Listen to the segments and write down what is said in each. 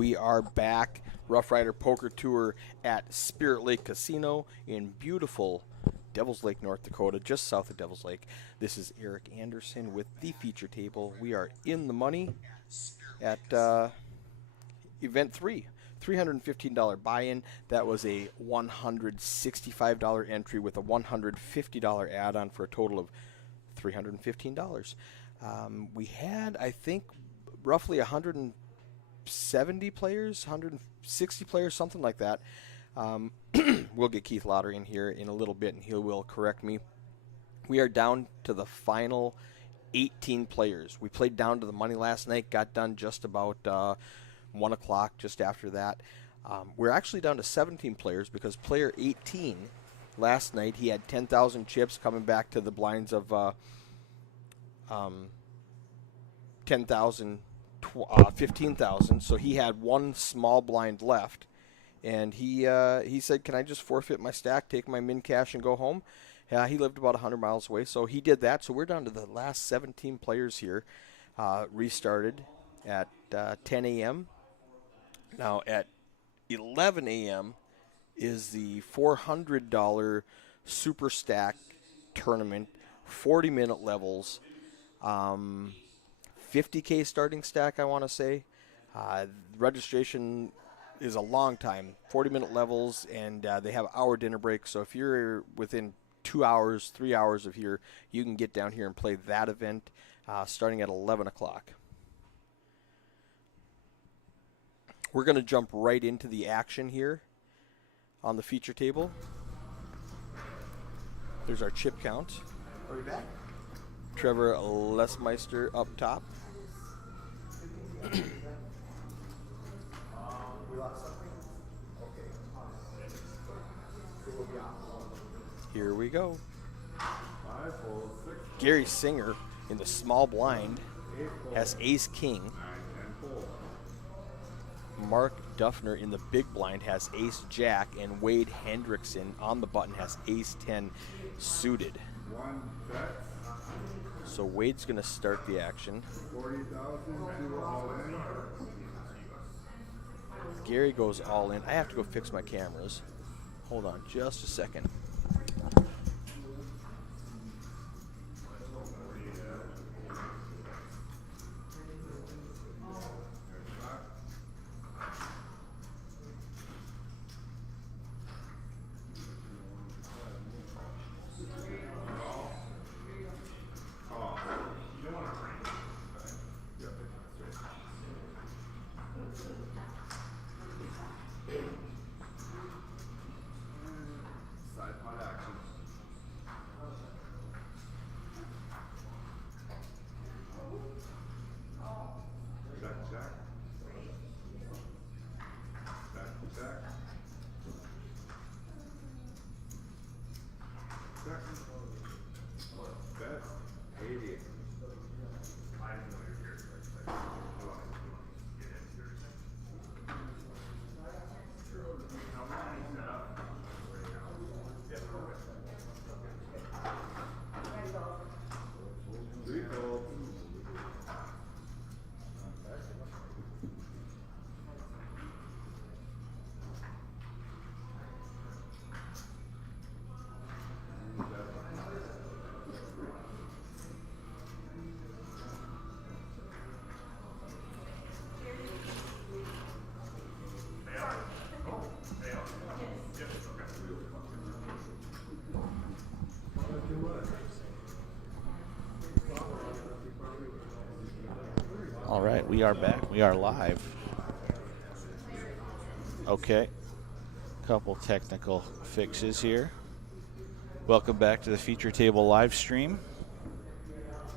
We are back. Roughrider Poker Tour at Spirit Lake Casino in beautiful Devil's Lake, North Dakota, just south of Devil's Lake. This is Eric Anderson with the feature table. We are in the money at Event 3. $315 buy-in. That was a $165 entry with a $150 add-on for a total of $315. We had, I think, roughly 170 players, 160 players, something like that. We'll get Keith Lauder in here in a little bit, and he will correct me. We are down to the final 18 players. We played down to the money last night, got done just about 1 o'clock, just after that. We're actually down to 17 players because player 18 last night, he had 10,000 chips coming back to the blinds of 10,000, 15,000. So he had one small blind left. And he said, can I just forfeit my stack, take my min cash, and go home? Yeah, he lived about 100 miles away, so he did that. So we're down to the last 17 players here. Restarted at 10 a.m. Now at 11 a.m. is the $400 Super Stack tournament, 40-minute levels, 50K starting stack, I want to say. Registration is a long time, 40-minute levels, and they have hour dinner break. So if you're within 2 hours, 3 hours of here, you can get down here and play that event starting at 11 o'clock. We're going to jump right into the action here on the feature table. There's our chip count. Are we back? Trevor Lesmeister up top. We lost something? Okay. So we'll be on. Here we go. Gary Singer in the small blind has ace king. Mark Duffner in the big blind has ace jack, and Wade Hendrickson on the button has ace 10 suited. So Wade's going to start the action. 40,000 to all in. Gary goes all in. I have to go fix my cameras. Hold on just a second. Side pot action. Jack, jack. Jack, jack. Jack. Bet. 80. Three folds. All right, we are back. We are live. Okay. Couple technical fixes here. Welcome back to the feature table live stream.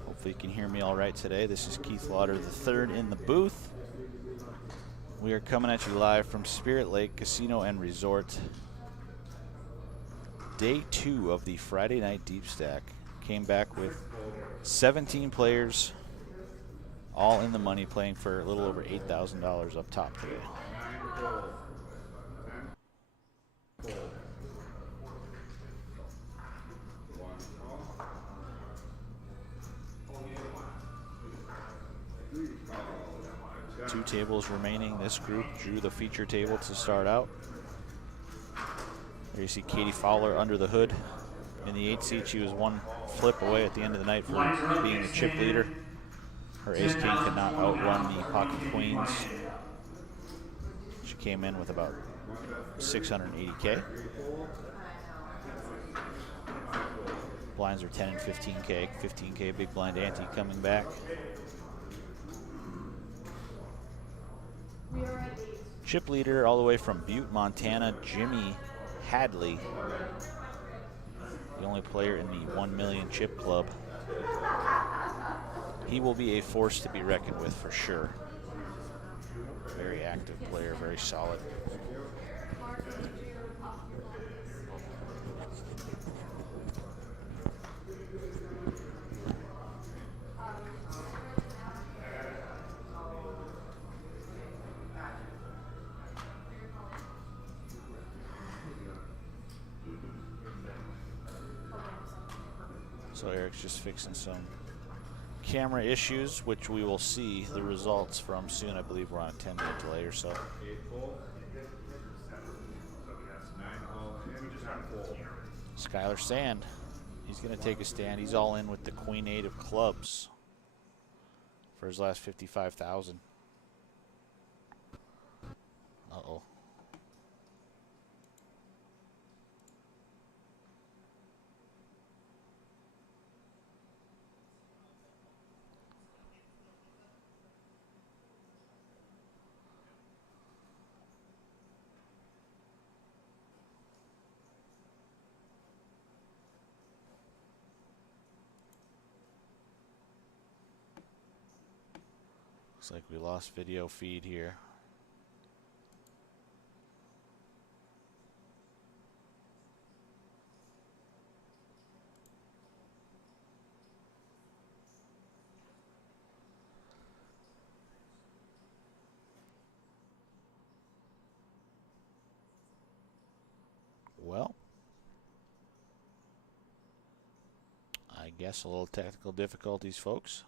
Hopefully you can hear me all right today. This is Keith Lauder III in the booth. We are coming at you live from Spirit Lake Casino and Resort. Day 2 of the Friday night deep stack. Came back with 17 players, all in the money, playing for a little over $8,000 up top today. 2 tables remaining. This group drew the feature table to start out. There you see Katie Fowler under the hood in the 8 seat. She was 1 flip away at the end of the night for being the chip leader. Her ace king could not outrun the pocket queens. She came in with about 680K. Blinds are 10 and 15K. 15K big blind ante coming back. Chip leader all the way from Butte, Montana, Jimmy Hadley. The only player in the 1 million chip club. He will be a force to be reckoned with for sure. Very active player, very solid. So Eric's just fixing some camera issues, which we will see the results from soon. I believe we're on a 10-minute delay or so. 8 full. 9 all in. Skylar Sand, he's going to take a stand. He's all in with the Queen 8 of clubs for his last 55,000. Uh-oh. Looks like we lost video feed here. Well, I guess a little technical difficulties, folks.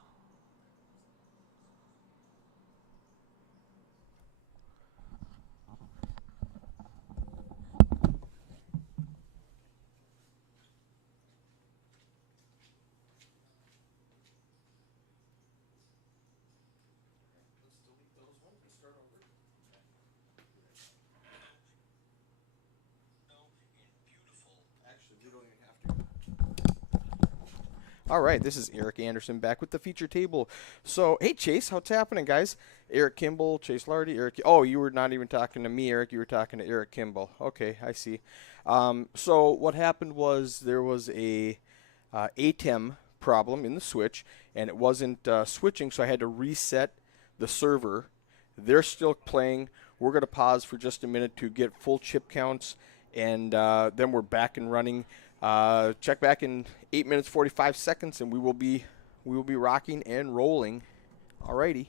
All right, this is Eric Anderson back with the feature table. So, hey, Chase, what's happening, guys? Eric Kimball, Chase Lardy, Eric. Oh, you were not even talking to me, Eric. You were talking to Eric Kimball. Okay, I see. So what happened was there was a ATEM problem in the switch, and it wasn't switching, so I had to reset the server. They're still playing. We're going to pause for just a minute to get full chip counts, and then we're back and running. Check back in 8 minutes 45 seconds, and we will be rocking and rolling. Alrighty.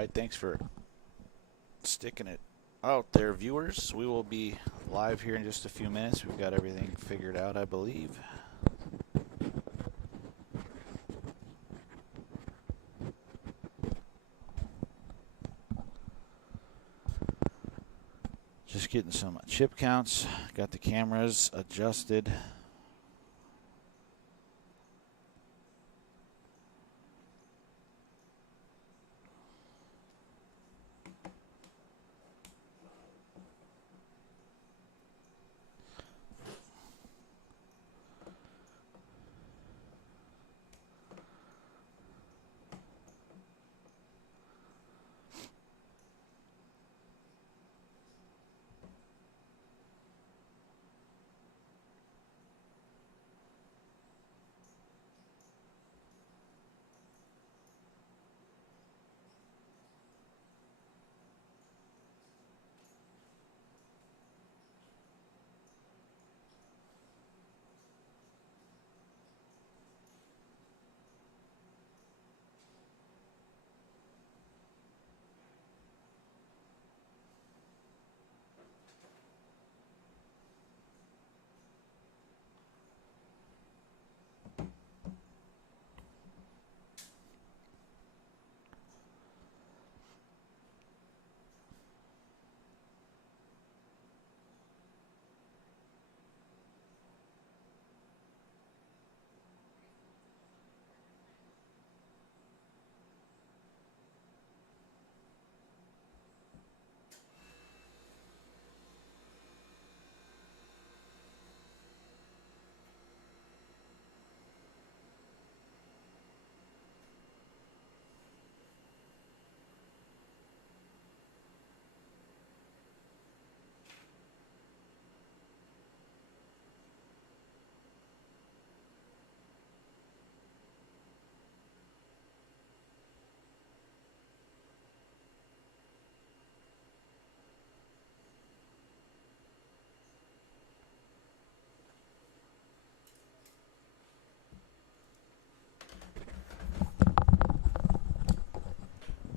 right, thanks for sticking it out there, viewers. We will be live here in just a few minutes. We've got everything figured out, I believe. Just getting some chip counts. Got the cameras adjusted.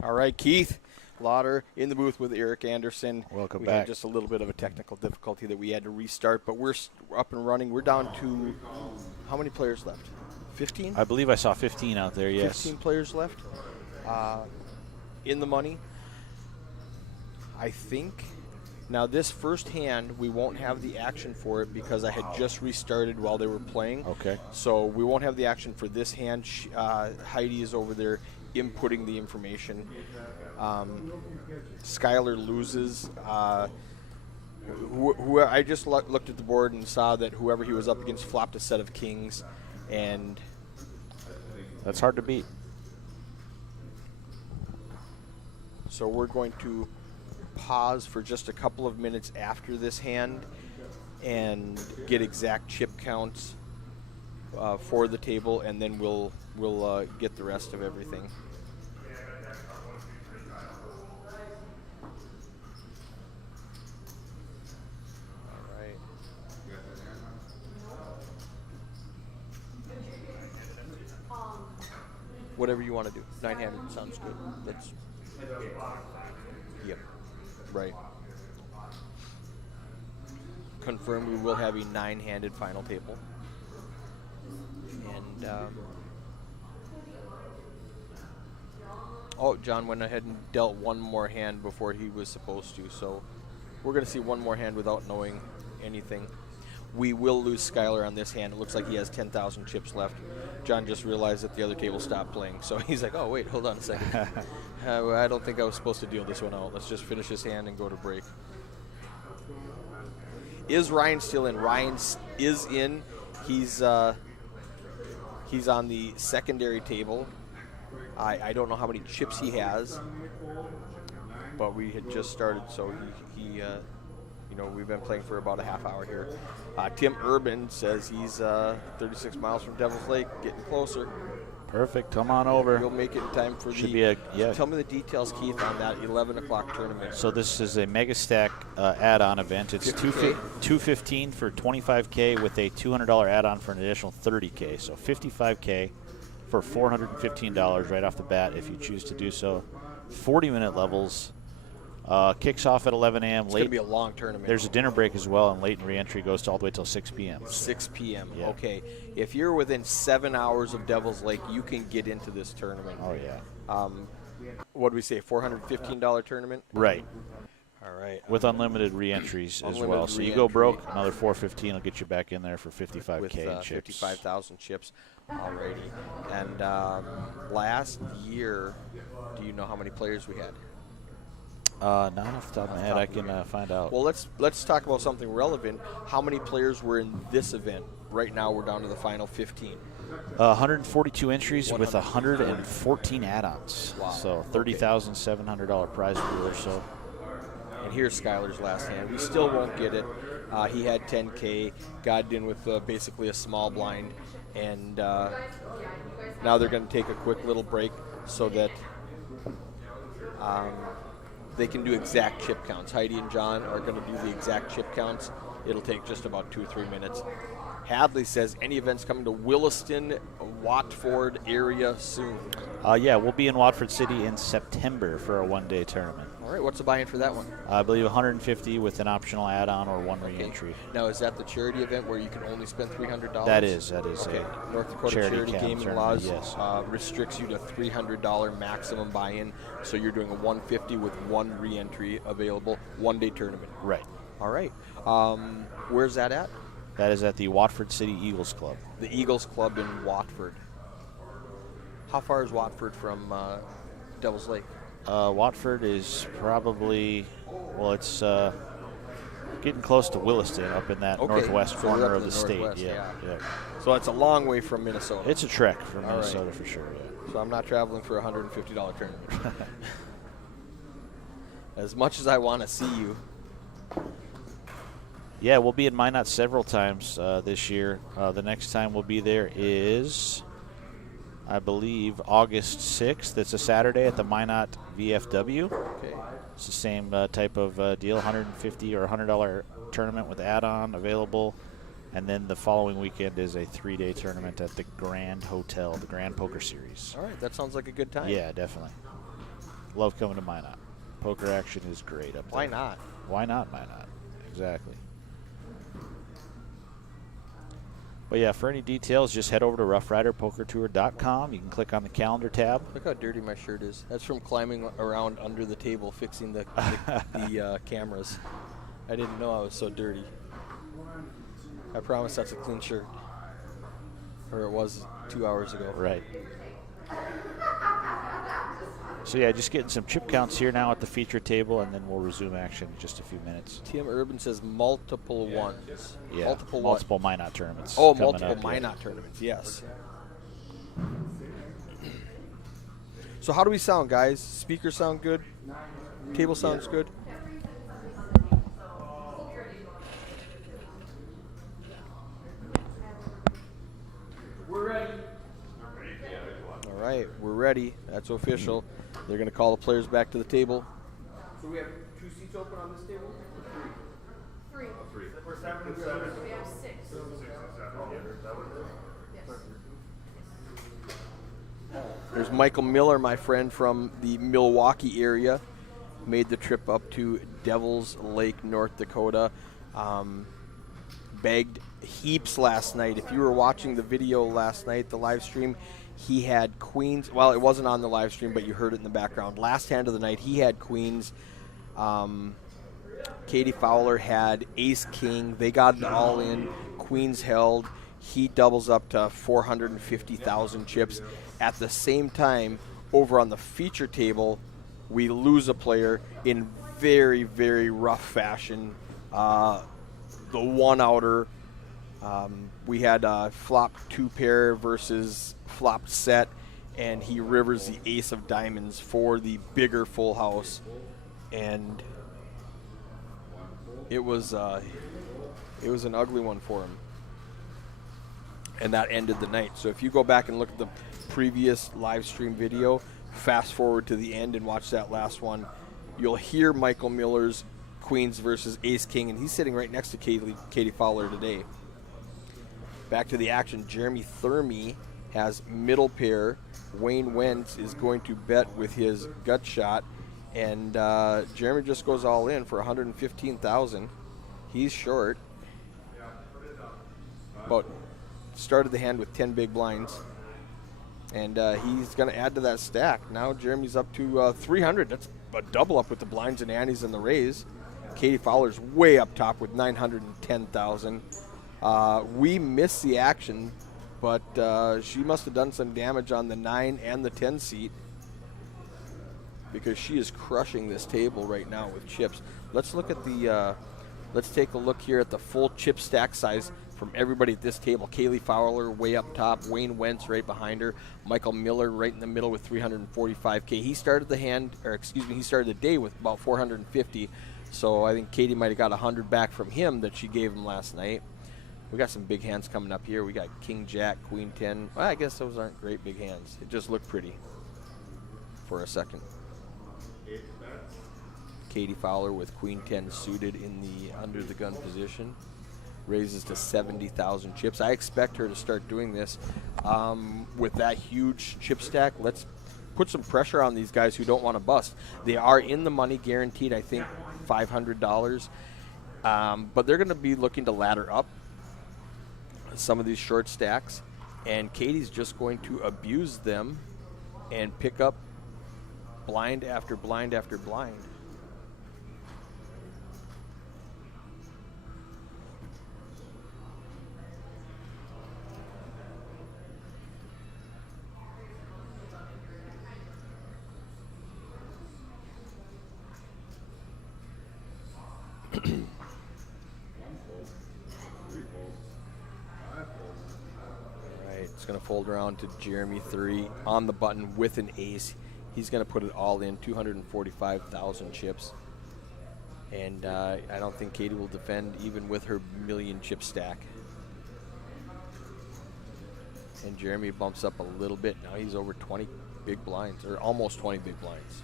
All right, Keith Lauder in the booth with Eric Anderson. Welcome we back. had just a little bit of a technical difficulty that we had to restart, but we're up and running. We're down to how many players left? 15? I believe I saw 15 out there, yes. 15 players left in the money. I think. Now, this first hand, we won't have the action for it because I had just restarted while they were playing. Okay. So we won't have the action for this hand. Heidi is over there inputting the information. Skylar loses. I just looked at the board and saw that whoever he was up against flopped a set of kings, and that's hard to beat. So we're going to pause for just a couple of minutes after this hand and get exact chip counts for the table, and then we'll get the rest of everything. All right. Whatever you want to do. 9-handed sounds good. That's. Yep. Right. Confirm we will have a 9-handed final table. And John went ahead and dealt one more hand before he was supposed to, so we're going to see one more hand without knowing anything. We will lose Skylar on this hand. It looks like he has 10,000 chips left. John just realized that the other table stopped playing, so he's like, oh, wait, hold on a second. I don't think I was supposed to deal this one out. Let's just finish this hand and go to break. Is Ryan still in? Ryan is in. He's on the secondary table. I don't know how many chips he has, but we had just started, so he we've been playing for about a half hour here. Tim Urban says he's 36 miles from Devil's Lake, getting closer. Perfect. Come on over. We'll make it in time for Tell me the details, Keith, on that 11 o'clock tournament. So this is a Mega Stack add-on event. It's $215 for $25K with a $200 add-on for an additional $30K. So $55K for $415 right off the bat if you choose to do so. 40-minute levels. Kicks off at 11 a.m. It's going to be a long tournament. There's a dinner break as well, and late and reentry goes to all the way till 6 p.m. 6 p.m. Yeah. Okay. If you're within 7 hours of Devil's Lake, you can get into this tournament. Oh, yeah. What do we say, $415 tournament? Right. All right. With unlimited re-entries as Unlimited well. So you re-entry. go broke, another $415 will get you back in there for 55K With in chips. 55,000 chips already. And last year, do you know how many players we had? Not off the top of my head. I can find out. Well, let's talk about something relevant. How many players were in this event? Right now, we're down to the final 15. 142 entries with 114 add-ons. Wow. So $30,700 prize pool or so. And here's Skylar's last hand. We still won't get it. He had 10K, got in with basically a small blind, and now they're going to take a quick little break so that they can do exact chip counts. Heidi and John are going to do the exact chip counts. It'll take just about 2 or 3 minutes. Hadley says any events coming to Williston, Watford area soon. Yeah, we'll be in Watford City in September for a one-day tournament. All right, what's the buy-in for that one? I believe 150 with an optional add-on or one re-entry. Now, is that the charity event where you can only spend $300? That is okay. a North Dakota charity Charity camp Gaming tournament, Laws yes. restricts you to $300 maximum buy-in, so you're doing a 150 with one re-entry available, one-day tournament. Right. All right. Where's that at? That is at the Watford City Eagles Club. The Eagles Club in Watford. How far is Watford from Devil's Lake? Watford is probably, well, it's getting close to Williston, up in that northwest so we're corner up of in the state. northwest, Yeah. So it's a long way from Minnesota. It's a trek from All Minnesota right. for sure. Yeah. So I'm not traveling for a $150 tournament. As much as I want to see you. Yeah, we'll be in Minot several times this year. The next time we'll be there is, I believe, August 6th. It's a Saturday at the Minot VFW. Okay. It's the same type of deal, $150 or $100 tournament with add-on available. And then the following weekend is a 3-day tournament at the Grand Hotel, the Grand Poker Series. All right, that sounds like a good time. Yeah, definitely. Love coming to Minot. Poker action is great up there. Why not? Why not Minot? Exactly. But yeah, for any details, just head over to roughriderpokertour.com. You can click on the calendar tab. Look how dirty my shirt is. That's from climbing around under the table fixing the cameras. I didn't know I was so dirty. I promise that's a clean shirt. Or it was 2 hours ago. Right. So yeah, just getting some chip counts here now at the feature table, and then we'll resume action in just a few minutes. TM Urban says multiple ones. Yeah, Multiple Minot tournaments. Oh, coming multiple up, yeah. Minot tournaments, yes. So how do we sound, guys? Speaker sound good? Table sounds good? We're ready. All right, we're ready. That's official. They're going to call the players back to the table. So we have 2 seats open on this table? Three. We're 7 and 7. We have 6. There's Michael Miller, my friend from the Milwaukee area. Made the trip up to Devil's Lake, North Dakota. Bagged heaps last night. If you were watching the video last night, the live stream, he had queens. Well, it wasn't on the live stream, but you heard it in the background. Last hand of the night, he had queens. Katie Fowler had ace king. They got it all in. Queens held. He doubles up to 450,000 chips. At the same time, over on the feature table, we lose a player in very, very rough fashion. The one-outer, we had flop 2 pair versus flop set, and he rivers the ace of diamonds for the bigger full house, and it was an ugly one for him, and that ended the night. So if you go back and look at the previous live stream video, fast forward to the end and watch that last one, you'll hear Michael Miller's queens versus ace king, and he's sitting right next to Katie Fowler today. Back to the action. Jeremy Thurmy has middle pair. Wayne Wentz is going to bet with his gut shot, and Jeremy just goes all in for 115,000. He's short. But started the hand with 10 big blinds, and he's going to add to that stack. Now Jeremy's up to 300. That's a double up with the blinds and antes and the raise. Katie Fowler's way up top with 910,000. We missed the action, but she must have done some damage on the 9 and the 10 seat, because she is crushing this table right now with chips. Let's look at the let's take a look here at the full chip stack size from everybody at this table. Kaylee Fowler way up top, Wayne Wentz right behind her, Michael Miller right in the middle with 345K. He started he started the day with about 450. So I think Katie might have got 100 back from him that she gave him last night. We got some big hands coming up here. We got King Jack, Queen 10. Well, I guess those aren't great big hands. It just looked pretty for a second. Katie Fowler with Queen 10 suited in the under the gun position. Raises to 70,000 chips. I expect her to start doing this with that huge chip stack. Let's put some pressure on these guys who don't want to bust. They are in the money, guaranteed, I think, $500. But they're going to be looking to ladder up some of these short stacks. And Katie's just going to abuse them and pick up blind after blind after blind. It's going to fold around to Jeremy 3 on the button with an ace. He's going to put it all in, 245,000 chips. And I don't think Katie will defend even with her million chip stack. And Jeremy bumps up a little bit. Now he's over 20 big blinds, or almost 20 big blinds.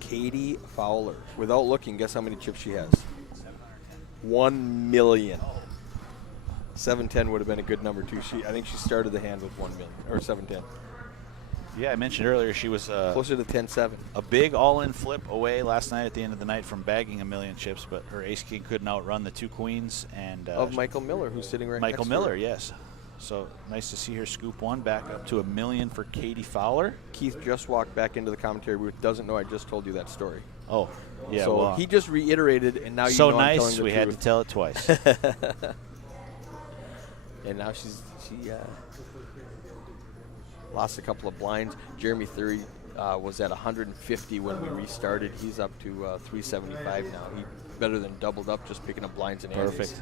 Katie Fowler. Without looking, guess how many chips she has? 1 million. 710 would have been a good number too. I think she started the hand with 1 million, or 710. Yeah, I mentioned earlier she was closer to 10-7. A big all-in flip away last night at the end of the night from bagging a million chips, but her ace king couldn't outrun the two queens and of Michael Miller, who's sitting right next to her. Michael Miller, yes. So nice to see her scoop one back up to 1 million for Katie Fowler. Keith just walked back into the commentary booth. Doesn't know I just told you that story. Oh, yeah. So well, he just reiterated, and now you so know I'm telling nice the we truth. had to tell it twice. And now she lost a couple of blinds. Jeremy Thury was at 150 when we restarted. He's up to 375 now. He better than doubled up just picking up blinds and antes. Perfect.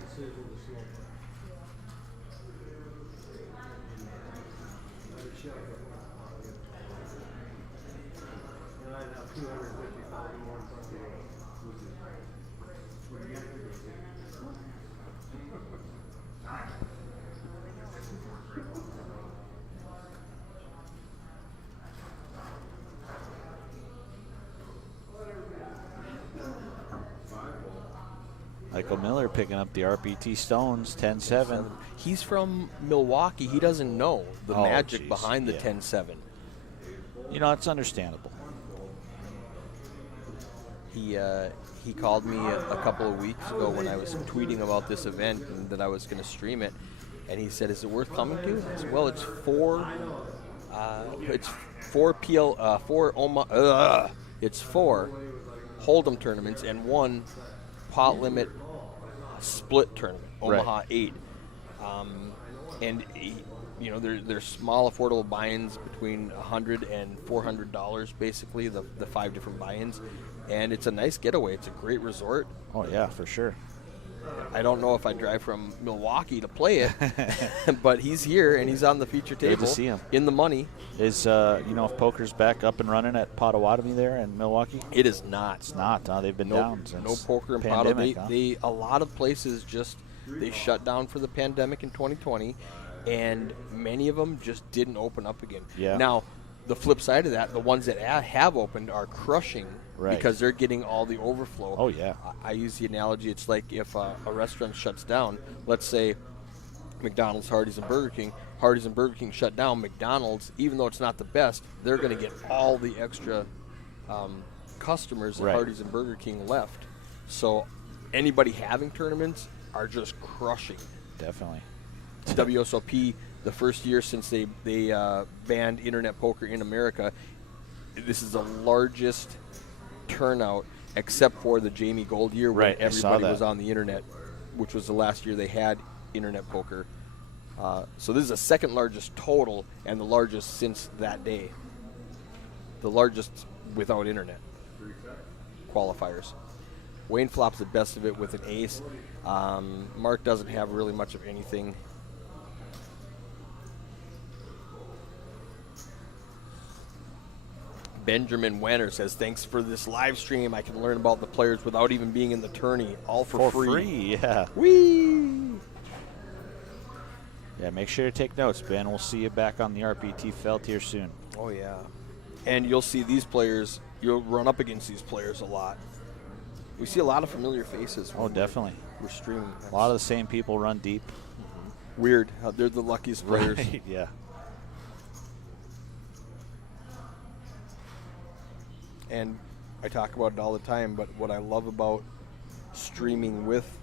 Michael Miller picking up the RPT stones, 10-7. He's from Milwaukee. He doesn't know the magic behind the 10-7. You know, it's understandable. He called me a couple of weeks ago when I was tweeting about this event and that I was going to stream it, and he said, "Is it worth coming to?" I said, "Well, it's four Hold'em tournaments and one pot limit split tournament, Omaha 8. And you know, they're small, affordable buy-ins between $100 and $400, basically, the 5 different buy-ins. And it's a nice getaway. It's a great resort. Oh, yeah, for sure. I don't know if I drive from Milwaukee to play it, but he's here, and he's on the feature table. Good to see him. In the money. Is, if poker's back up and running at Potawatomi there in Milwaukee? It is not. It's not. They've been down since no poker in pandemic. They a lot of places they shut down for the pandemic in 2020, and many of them just didn't open up again. Yeah. Now, the flip side of that, the ones that have opened are crushing Right. because they're getting all the overflow. Oh, yeah. I use the analogy, it's like if a restaurant shuts down, let's say McDonald's, Hardee's, and Burger King. Hardee's and Burger King shut down. McDonald's, even though it's not the best, they're going to get all the extra customers that Right. Hardee's and Burger King left. So anybody having tournaments are just crushing. Definitely. WSOP, the first year since they banned internet poker in America, this is the largest turnout except for the Jamie Gold year when Right, I saw everybody that. was on the internet, which was the last year they had internet poker. So this is the second largest total and the largest since that day. The largest without internet qualifiers. Wayne flops the best of it with an ace. Mark doesn't have really much of anything. Benjamin Wenner says, thanks for this live stream. I can learn about the players without even being in the tourney, all for free. Yeah. Whee! Yeah, make sure to take notes, Ben. We'll see you back on the RPT felt here soon. Oh, yeah. And you'll see these players, you'll run up against these players a lot. We see a lot of familiar faces. Oh, when definitely. We're streaming. A lot of the same people run deep. Weird how they're the luckiest players. Right, yeah. And I talk about it all the time, but what I love about streaming with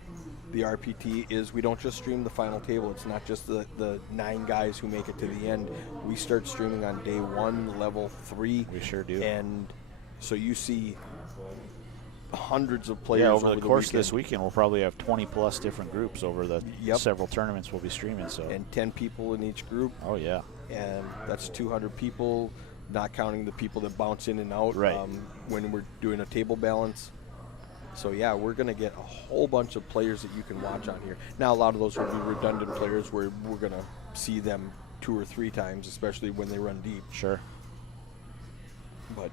the RPT is we don't just stream the final table. It's not just the 9 guys who make it to the end. We start streaming on day 1, level 3. We sure do. And so you see hundreds of players Yeah, over the course of weekend. this weekend, we'll probably have 20-plus different groups over the Yep. several tournaments we'll be streaming. So. And 10 people in each group. Oh, yeah. And that's 200 people, not counting the people that bounce in and out Right. when we're doing a table balance. So, yeah, we're going to get a whole bunch of players that you can watch on here. Now, a lot of those will be redundant players where we're going to see them 2 or 3 times, especially when they run deep. Sure. But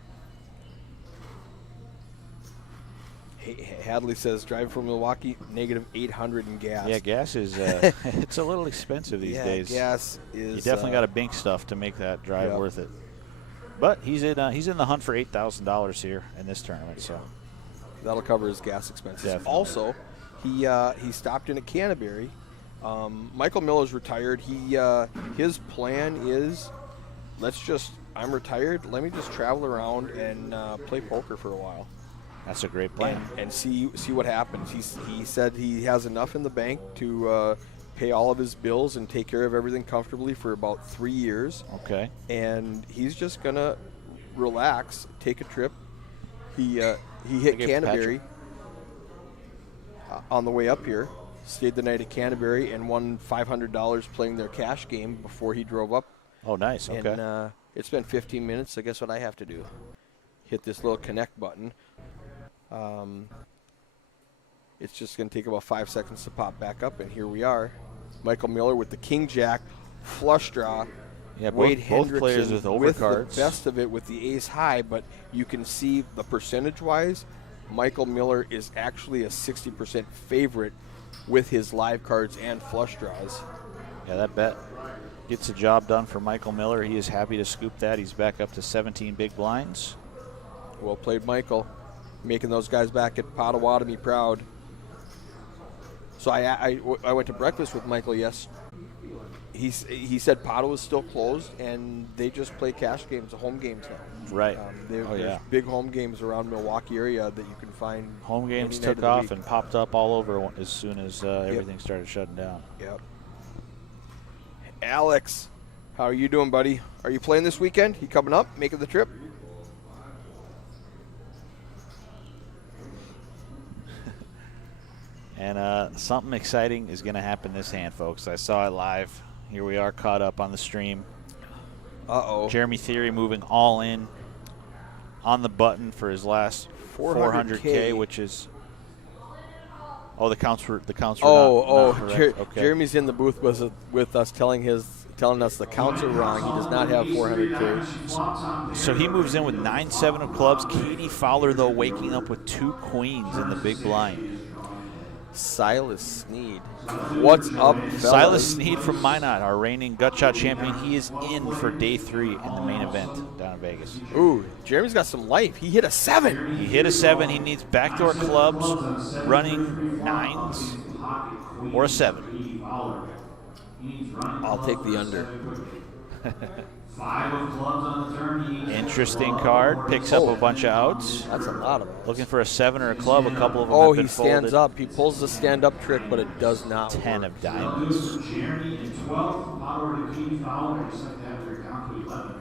Hadley says, drive from Milwaukee, negative 800 in gas. Yeah, gas is it's a little expensive these days. Gas is. You definitely got to bink stuff to make that drive Yep. worth it. But he's in the hunt for $8,000 here in this tournament. So That'll cover his gas expenses. Definitely. Also, he stopped in at Canterbury. Michael Miller's retired. His plan is, I'm retired. Let me just travel around and play poker for a while. that's a great plan. And see what happens. He said he has enough in the bank to pay all of his bills and take care of everything comfortably for about 3 years. Okay. And he's just gonna relax, take a trip. He hit Take it, Canterbury on the way up here. Stayed the night at Canterbury and won $500 playing their cash game before he drove up. Oh, nice. Okay. And it's been 15 minutes. So guess what I have to do? Hit this little connect button. It's just going to take about 5 seconds to pop back up, and here we are. Michael Miller with the King Jack flush draw. Yeah, Wade both Hendrickson players with the overcards. best of it with the ace high, but you can see the percentage-wise, Michael Miller is actually a 60% favorite with his live cards and flush draws. Yeah, that bet gets the job done for Michael Miller. He is happy to scoop that. He's back up to 17 big blinds. Well played, Michael. Making those guys back at Potawatomi proud. So I went to breakfast with Michael, yes. He said Potto is still closed, and they just play cash games, home games now. Right. There's big home games around Milwaukee area that you can find. Home games any night took of the off week. and popped up all over as soon as everything started shutting down. Yep. Alex, how are you doing, buddy? Are you playing this weekend? You coming up, making the trip? And something exciting is going to happen this hand, folks. I saw it live. Here we are caught up on the stream. Uh-oh. Jeremy Theory moving all in on the button for his last 400K, which is the counts were not correct. Okay. Jeremy's in the booth with us telling us the counts are wrong. He does not have 400K. So he moves in with 9-7 of clubs. Katie Fowler, though, waking up with 2 queens in the big blind. Silas Sneed. What's up, fellas? Silas Sneed from Minot, our reigning Gutshot champion. He is in for day 3 in the main event down in Vegas. Ooh, Jeremy's got some life. He hit a 7. He hit a 7. He needs backdoor clubs, running 9s, or a 7. I'll take the under. 5 of clubs on the turn. Interesting card. Picks up a bunch of outs. That's a lot of them. Looking for a 7 or a club. A couple of them Oh, have been he stands folded. up. He pulls the stand-up trick, but it does not 10 work. of diamonds. Jeremy in 12, power to King Fowler, second after down to 11.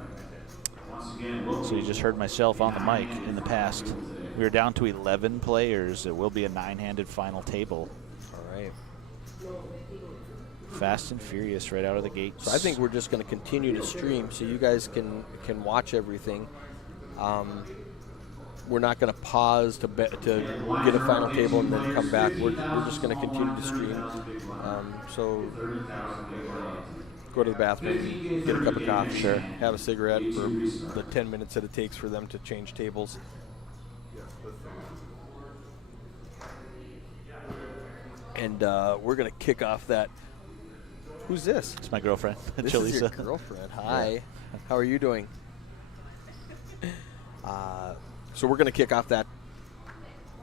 Once again, So you just heard myself on the mic in the past. We are down to 11 players. It will be a 9-handed final table. All right. Fast and furious right out of the gates. So I think we're just going to continue to stream so you guys can watch everything. We're not going to pause to get a final table and then come back. We're just going to continue to stream. So go to the bathroom, get a cup of coffee, Sure. have a cigarette for the 10 minutes that it takes for them to change tables. And we're going to kick off that. Who's this? It's my girlfriend, This Chalisa. is your girlfriend. Hi. How are you doing? So we're going to kick off that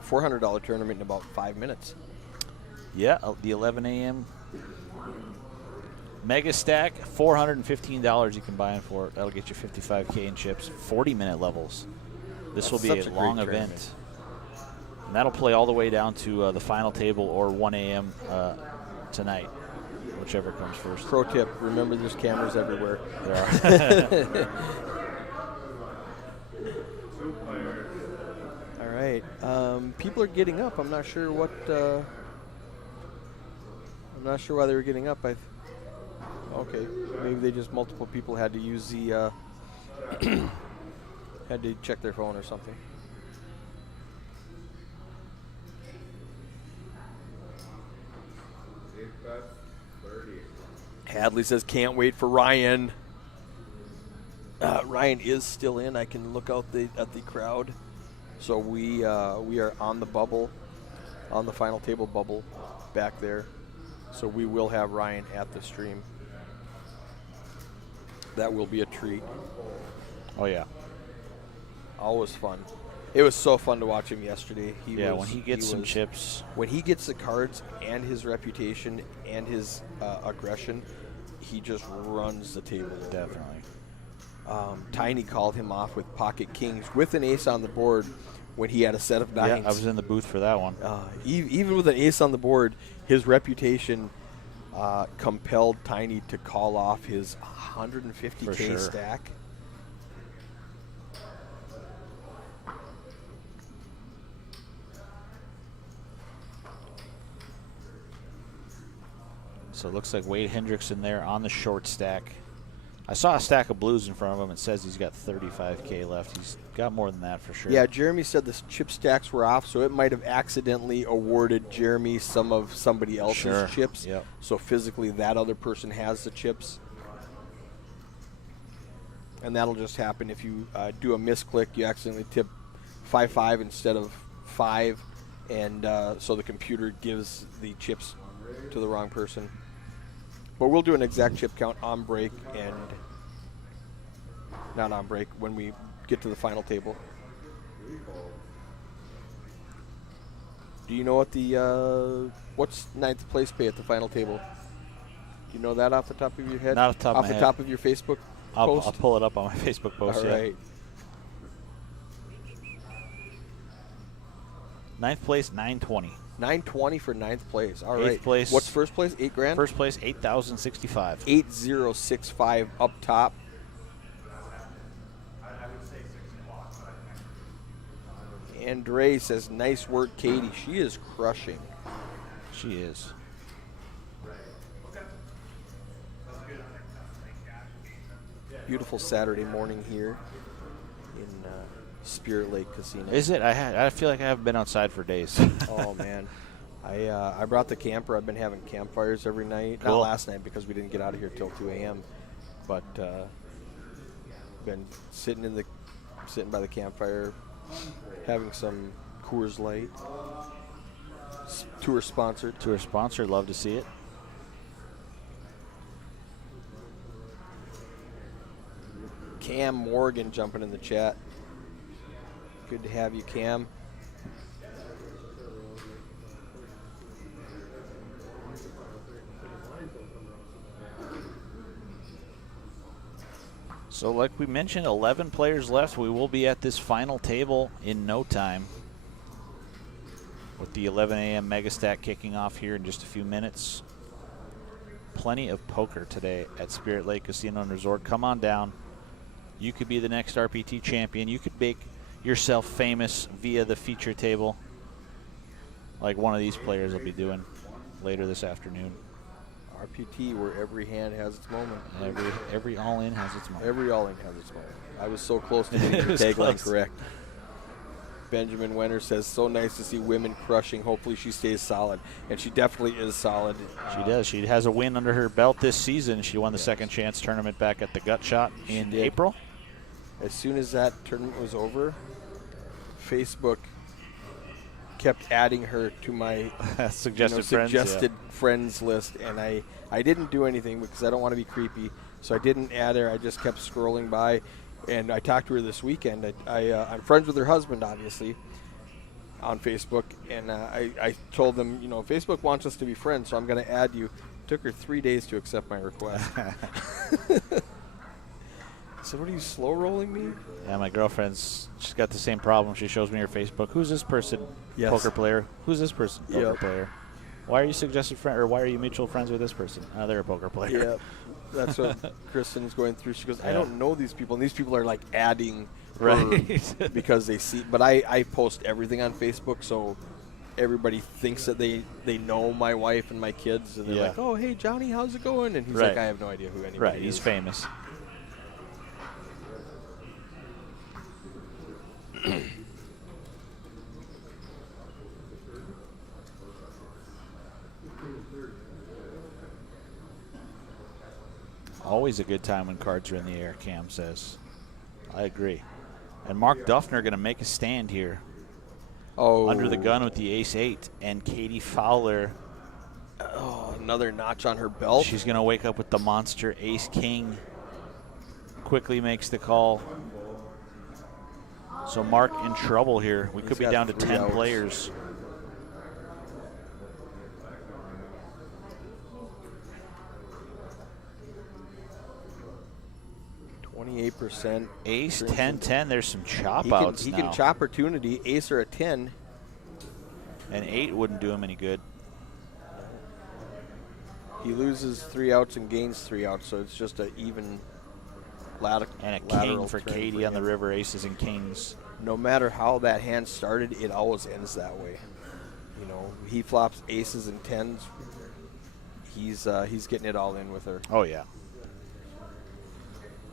$400 tournament in about 5 minutes. Yeah, the 11 a.m. Mega Stack, $415 you can buy them for. That'll get you 55K in chips, 40-minute levels. This will be That's a such a long great event. tournament. And that'll play all the way down to the final table or 1 a.m. Tonight, whichever comes first. Pro tip, remember there's cameras everywhere. There are. All right. People are getting up. I'm not sure what. I'm not sure why they were getting up. Okay, maybe they just multiple people had to use the. Had to check their phone or something. Hadley says, "Can't wait for Ryan." Ryan is still in. I can look out at the crowd. So we are on the bubble, on the final table bubble, back there. So we will have Ryan at the stream. That will be a treat. Oh, yeah. Always fun. It was so fun to watch him yesterday. When he gets some chips. When he gets the cards and his reputation and his aggression, he just runs the table. Definitely. Tiny called him off with pocket kings with an ace on the board when he had a set of nines. Yeah, I was in the booth for that one. Even with an ace on the board, his reputation compelled Tiny to call off his 150K For sure. stack. So it looks like Wade Hendrickson there on the short stack. I saw a stack of blues in front of him. It says he's got 35K left. He's got more than that for sure. Yeah, Jeremy said the chip stacks were off, so it might have accidentally awarded Jeremy some of somebody else's Sure. chips. Yep. So physically that other person has the chips. And that'll just happen if you do a misclick. You accidentally tip 5-5 instead of 5, and so the computer gives the chips to the wrong person. But we'll do an exact chip count on break and not on break when we get to the final table. Do you know what the what's ninth place pay at the final table? Do you know that off the top of your head? Not off the top of off my the head. top of your Facebook post? I'll pull it up on my Facebook post. All yeah. right. Ninth place, 920. 920 for ninth place. All Eighth right. place. What's first place? $8,000. First place, 8,065. 8065 up top. Andre says, "Nice work, Katie." She is crushing. She is. Beautiful Saturday morning here in Spirit Lake Casino. Is it? I feel like I haven't been outside for days. Oh man, I brought the camper. I've been having campfires every night. Not Cool. last night because we didn't get out of here till 2 a.m. But been sitting by the campfire, having some Coors Light. Tour sponsored. Tour sponsor, love to see it. Cam Morgan jumping in the chat. Good to have you, Cam. So like we mentioned, 11 players left. We will be at this final table in no time, with the 11 a.m. Megastat kicking off here in just a few minutes. Plenty of poker today at Spirit Lake Casino and Resort. Come on down. You could be the next RPT champion. You could make yourself famous via the feature table, like one of these players will be doing later this afternoon. RPT, where every hand has its moment. Every all-in has its moment. Every all-in has its moment. I was so close to getting It the was tagline close. correct. Benjamin Wenner says, so nice to see women crushing. Hopefully she stays solid. And she definitely is solid. She does. She has a win under her belt this season. She won the second chance tournament back at the Gut Shot in did. April. As soon as that tournament was over, Facebook kept adding her to my Suggested friends list, and I didn't do anything because I don't want to be creepy, so I didn't add her. I just kept scrolling by, and I talked to her this weekend. I'm friends with her husband, obviously, on Facebook, and I told them, Facebook wants us to be friends, so I'm going to add you. It took her 3 days to accept my request. So what are you slow rolling me? Yeah, my girlfriend's, she's got the same problem. She shows me her Facebook. Who's this person? Yes. Poker player. Who's this person? Poker Yep. player. Why are you suggested friend, or why are you mutual friends with this person? Oh, they're a poker player. Yeah, that's what Kristen's going through. She goes, I Yeah. don't know these people, and these people are like adding her Right. because they see. But I post everything on Facebook, so everybody thinks that they know my wife and my kids, and they're Yeah. like, oh, hey, Johnny, how's it going? And he's Right. like, I have no idea who anybody Right, is. he's famous. Always a good time when cards are in the air, Cam says. I agree. And Mark Duffner going to make a stand here. Oh, Under the gun with the ace-8. And Katie Fowler, Oh, another notch on her belt. she's going to wake up with the monster ace-king. Quickly makes the call. So Mark in trouble here. We could He's be got down to 3 10 outs. players. %. Ace, 10-10. There's some chop He outs can now. chop opportunity. Ace or a 10. And 8 wouldn't do him any good. He loses 3 outs and gains 3 outs, so it's just an even lateral. And a king for Katie on the river, aces and kings. No matter how that hand started, it always ends that way. He flops aces and 10s. He's getting it all in with her. Oh, yeah.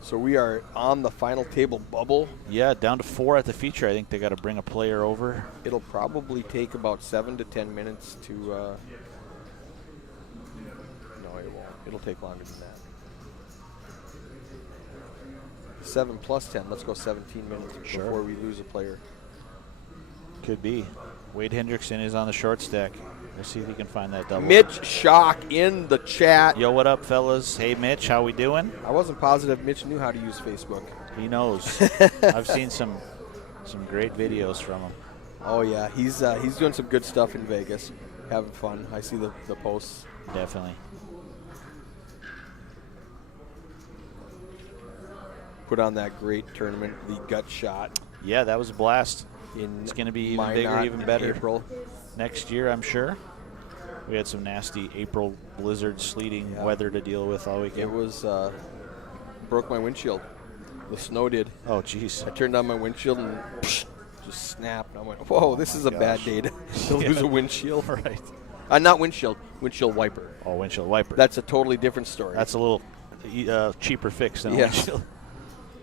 So we are on the final table bubble. Yeah, down to 4 at the feature. I think they got to bring a player over. It'll probably take about 7 to 10 minutes to. No, it won't. It'll take longer than that. 7 plus 10. Let's go 17 minutes before we lose a player. Could be. Wade Hendrickson is on the short stack. We'll see if he can find that double. Mitch Schock in the chat. Yo, what up, fellas? Hey, Mitch, how we doing? I wasn't positive Mitch knew how to use Facebook. He knows. I've seen some great videos from him. Oh yeah, he's doing some good stuff in Vegas, having fun. I see the posts. Definitely. Put on that great tournament, the Gut Shot. Yeah, that was a blast. It's going to be even bigger, even better. April. Next year, I'm sure. We had some nasty April blizzard, sleeting weather to deal with all weekend. It was broke my windshield. The snow did. Oh, jeez. I turned on my windshield and just snapped. I went, whoa, this is a bad day to lose a windshield. Right. Not windshield wiper. Oh, windshield wiper. That's a totally different story. That's a little cheaper fix than a Yes. windshield.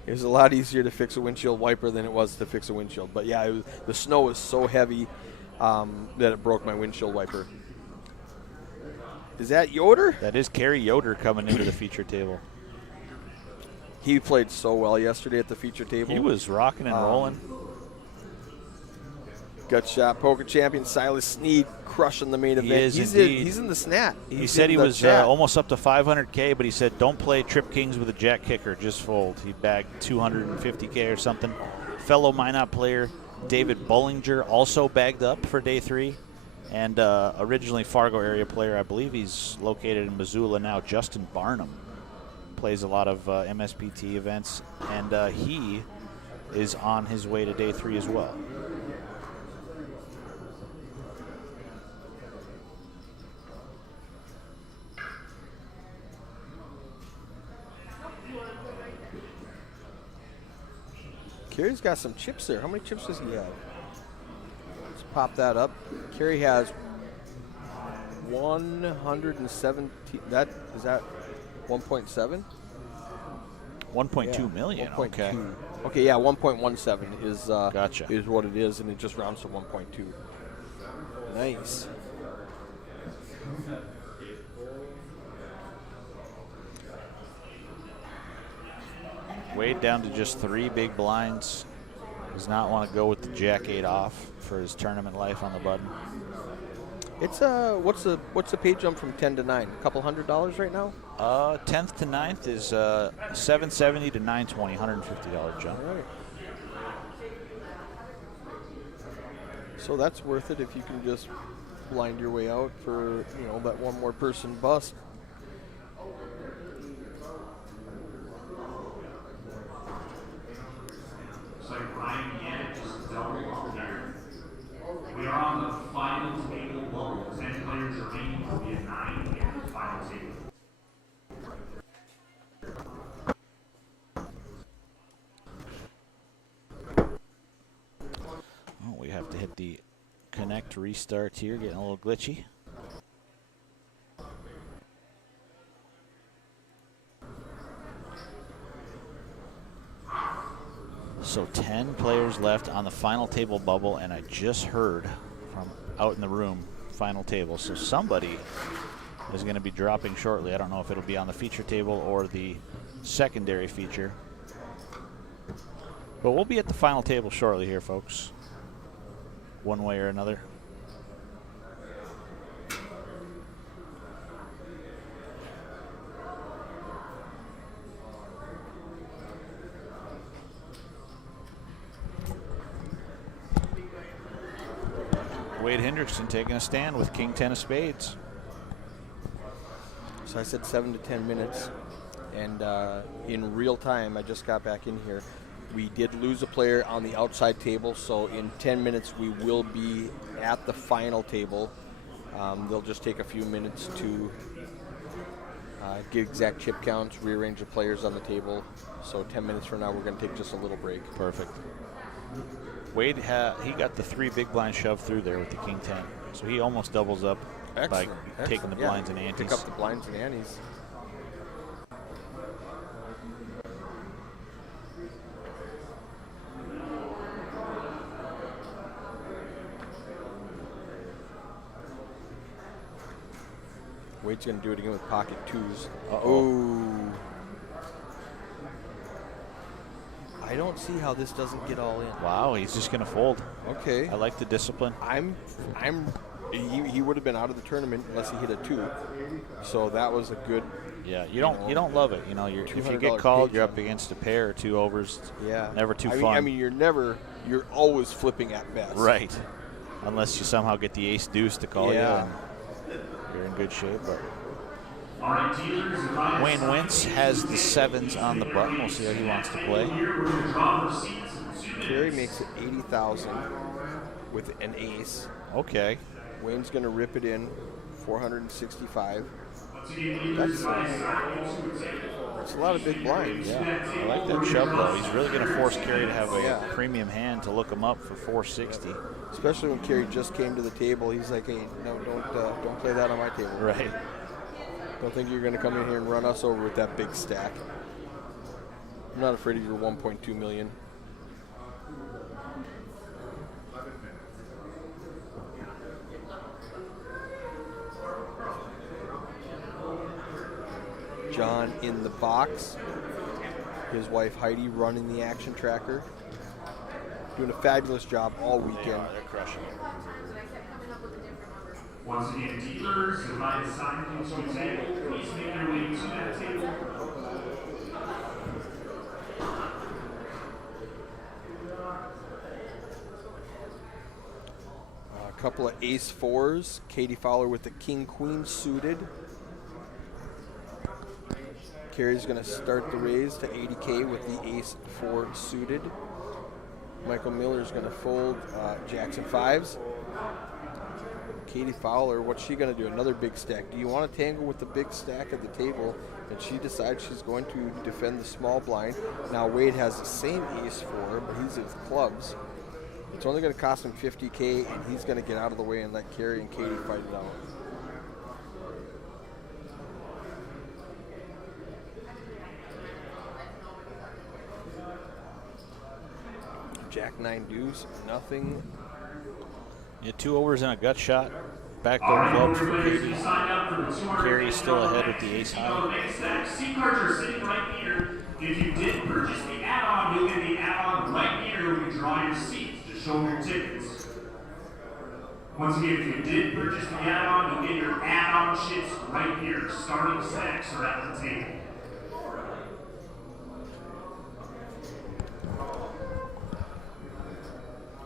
It was a lot easier to fix a windshield wiper than it was to fix a windshield. But yeah, the snow was so heavy that it broke my windshield wiper. Is that Yoder? That is Kerry Yoder coming into the feature table. He played so well yesterday at the feature table. He was rocking and rolling. Gut shot. Poker champion Silas Sneed crushing the main He event. is He's indeed. he's in the snap. He said he in the was chat. almost up to 500K, but he said don't play trip kings with a jack kicker, just fold. He bagged 250K or something. Fellow Minot player David Bullinger also bagged up for day 3. And originally Fargo area player, I believe he's located in Missoula now, Justin Barnum. Plays a lot of MSPT events, and he is on his way to day 3 as well. Kerry's got some chips there. How many chips does he have? Let's pop that up. Kerry has 117. That is that 1.7? 1.2 million. Okay. Okay, yeah, 1.17 is Gotcha. is what it is, and it just rounds to 1.2. Nice. Wade down to just 3 big blinds. Does not want to go with the jack 8 off for his tournament life on the button. It's what's the pay jump from 10 to 9? A couple $100 right now. 10th to 9th is $770 to $920, $150 jump. All right. So that's worth it if you can just blind your way out for that one more person bust. It's like Ryan Yannick just double up here. We are on the final table bubble. 10 players remaining to be a 9 final table. Oh, we have to hit the connect restart here, getting a little glitchy. So 10 players left on the final table bubble, and I just heard from out in the room, final table. So somebody is going to be dropping shortly. I don't know if it'll be on the feature table or the secondary feature. But we'll be at the final table shortly here, folks. One way or another. Wade Hendrickson taking a stand with King 10 of spades. So I said 7 to 10 minutes, and in real time, I just got back in here. We did lose a player on the outside table, so in 10 minutes we will be at the final table. They'll just take a few minutes to get exact chip counts, rearrange the players on the table. So 10 minutes from now, we're going to take just a little break. Perfect. Wade, he got the 3 big blinds shoved through there with the King 10. So he almost doubles up by taking the blinds and antes. Pick up the blinds and antes. Wade's going to do it again with pocket 2s. Oh. I don't see how this doesn't get all in. Wow, he's just going to fold. Okay. I like the discipline. He would have been out of the tournament unless he hit a 2. So that was a good. Yeah, you don't love it. If you get called, you're up against a pair or 2 overs. Yeah. Never too fun. I mean, you're always flipping at best. Right. Unless you somehow get the ace deuce to call you, and you're in good shape. But Wayne Wentz has the 7s on the button. We'll see how he wants to play. Kerry makes it 80,000 with an ace. Okay. Wayne's going to rip it in 465. That's a lot of big blinds. Yeah, I like that shove though. He's really going to force Kerry to have a premium hand to look him up for 460. Especially when Kerry just came to the table, he's like, "Hey, no, don't play that on my table." Right. Don't think you're going to come in here and run us over with that big stack. I'm not afraid of your 1.2 million. John in the box. His wife Heidi running the action tracker. doing a fabulous job all weekend. They're crushing it. And I kept coming up with a different number. Once again, dealers, if I assign you to a table, please make your way to that table. A couple of ace fours. Katie Fowler with the king queen suited. Carrie's going to start the raise to 80K with the ace four suited. Michael Miller's going to fold Jackson fives. Katie Fowler, what's she going to do? Another big stack. Do you want to tangle with the big stack at the table? And she decides she's going to defend the small blind. Now Wade has the same ace four, but he's with clubs. It's only going to cost him 50K, and he's going to get out of the way and let Carrie and Katie fight it out. Jack 9 deuce, nothing. Yeah, 2 overs and a gut shot. Backdoor clubs for Katie. Sign up for the 200. Carrie's still ahead with the ace high. Seat cards are sitting right here. If you did purchase the add-on, you'll get the add-on right here when you draw your seats to show your tickets. Once again, if you did purchase the add-on, you'll get your add-on chips right here. Starting stacks are at the table.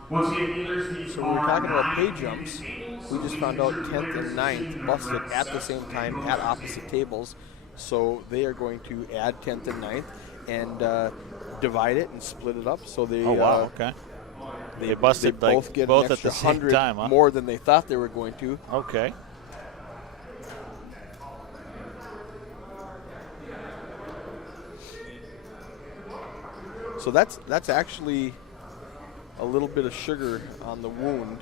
Once again, dealers, these So we were talking about pay 9 jumps. tables. We just found out 10th and 9th busted at the same time at opposite tables. So they are going to add 10th and 9th and divide it and split it up. So they Oh, wow, okay. They busted they both like get both an at extra the same 100 time, huh? more than they thought they were going to. Okay. So that's actually a little bit of sugar on the wound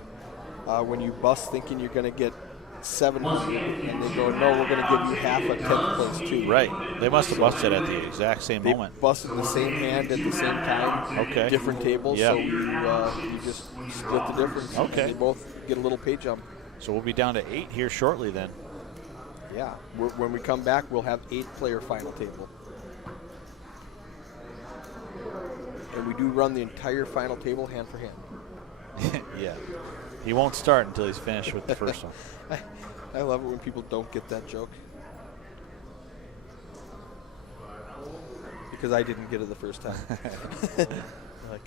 when you bust thinking you're going to get 700 and they go, no, we're going to give you half a 10th place too. Right. They must have busted at the exact same They moment. busted the same hand at the same time. Okay. Different tables, Yep. so you just split the difference. Okay. They both get a little pay jump. So we'll be down to 8 here shortly then. Yeah. When we come back, we'll have 8-player final table. And we do run the entire final table hand for hand. Yeah. He won't start until he's finished with the first one. I love it when people don't get that joke. Because I didn't get it the first time. Like,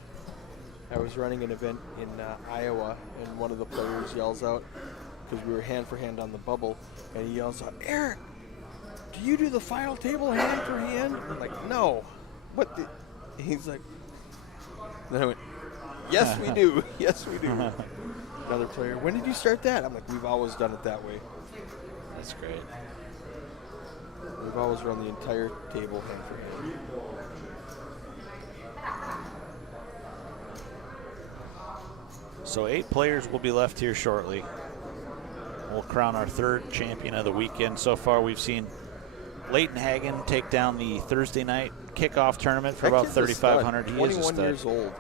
I was running an event in Iowa, and one of the players yells out, because we were hand for hand on the bubble, and he yells out, "Eric, do you do the final table hand for hand?" I'm like, "No." What? He's like, then I went, "Yes, we do. Yes, we do." Another player, "When did you start that?" I'm like, "We've always done it that way. That's great. We've always run the entire table hand for hand." So 8 players will be left here shortly. We'll crown our 3rd champion of the weekend. So far, we've seen Leighton Hagen take down the Thursday night kickoff tournament for That about kid's a stud. 3,500. He is a 21 stud. years old.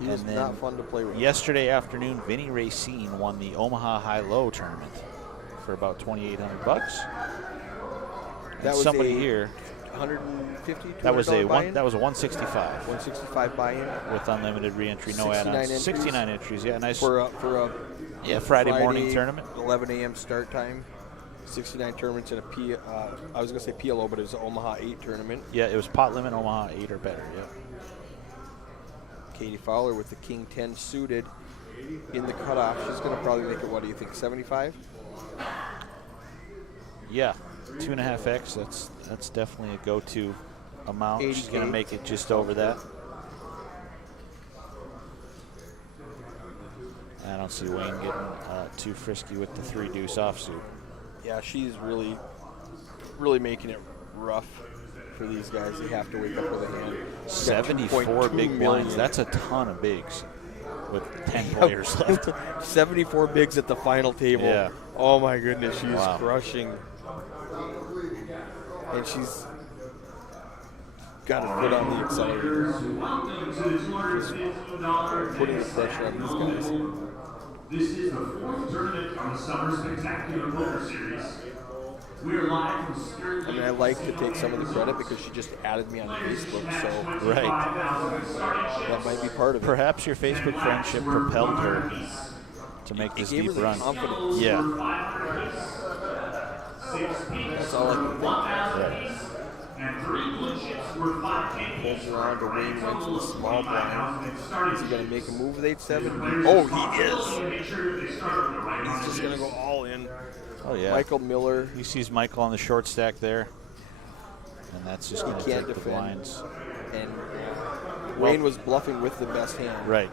He is And then not fun to play with. Yesterday afternoon, Vinny Racine won the Omaha High-Low tournament for about $2,800. That was somebody a here. 150. That was a buy-in? that was a 165 165 buy-in with unlimited re-entry, no 69 add-ons. entries? 69 entries. Yeah, nice. for a Friday morning tournament. 11 a.m. start time. 69 tournaments in a I was gonna say PLO, but it was an Omaha 8 tournament. Yeah, it was pot limit Omaha 8 or better. Yeah. Katie Fowler with the King 10 suited in the cutoff. She's gonna probably make it. What do you think? 75? Yeah, 2.5x. That's definitely a go-to amount. She's 80K. gonna make it just over that. I don't see Wayne getting too frisky with the 3 deuce offsuit. Yeah, she's really, really making it rough for these guys. They have to wake up with a hand. She's got 74 2.2 big blinds. million. That's a ton of bigs with 10 players left. 74 bigs at the final table. Yeah. Oh my goodness, she's Wow. crushing. And she's got her foot on the accelerator. Welcome to the $215 Putting the pressure on these guys. This is the 4th tournament on the Summer Spectacular Poker Series. We're live from Spirit I mean, I like to take some of the credit because she just added me on Facebook, so Right. that might be part of it. Perhaps your Facebook friendship propelled her to make this Gave her deep the run. confidence. Yeah. That's all I can think. Right. And 3 blue chips were 5K. Pulls around to Wayne went to the small blind. Is he going to make a move with 8-7? Oh, he is. He's just going to go all in. Oh, yeah. Michael Miller. He sees Michael on the short stack there. And that's just going to can't take the defend. blinds. And Wayne was bluffing with the best hand. Right.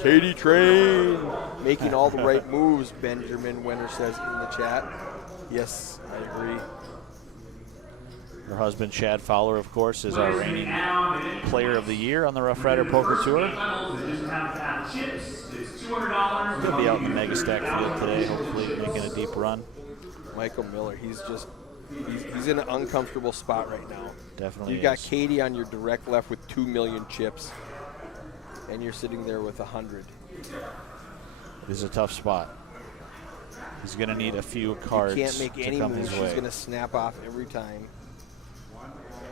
Katie Train making all the right moves, Benjamin Wenner says in the chat. Yes, I agree. Her husband, Chad Fowler, of course, is our reigning player of the year on the Roughrider Poker Tour. He'll be out in the Mega Stack field today, hopefully making a deep run. Michael Miller, he's in an uncomfortable spot right now. Definitely You've got is. Katie on your direct left with 2 million chips, and you're sitting there with 100. This is a tough spot. He's going to need a few cards He can't make to any come moves. his She's way. going to snap off every time.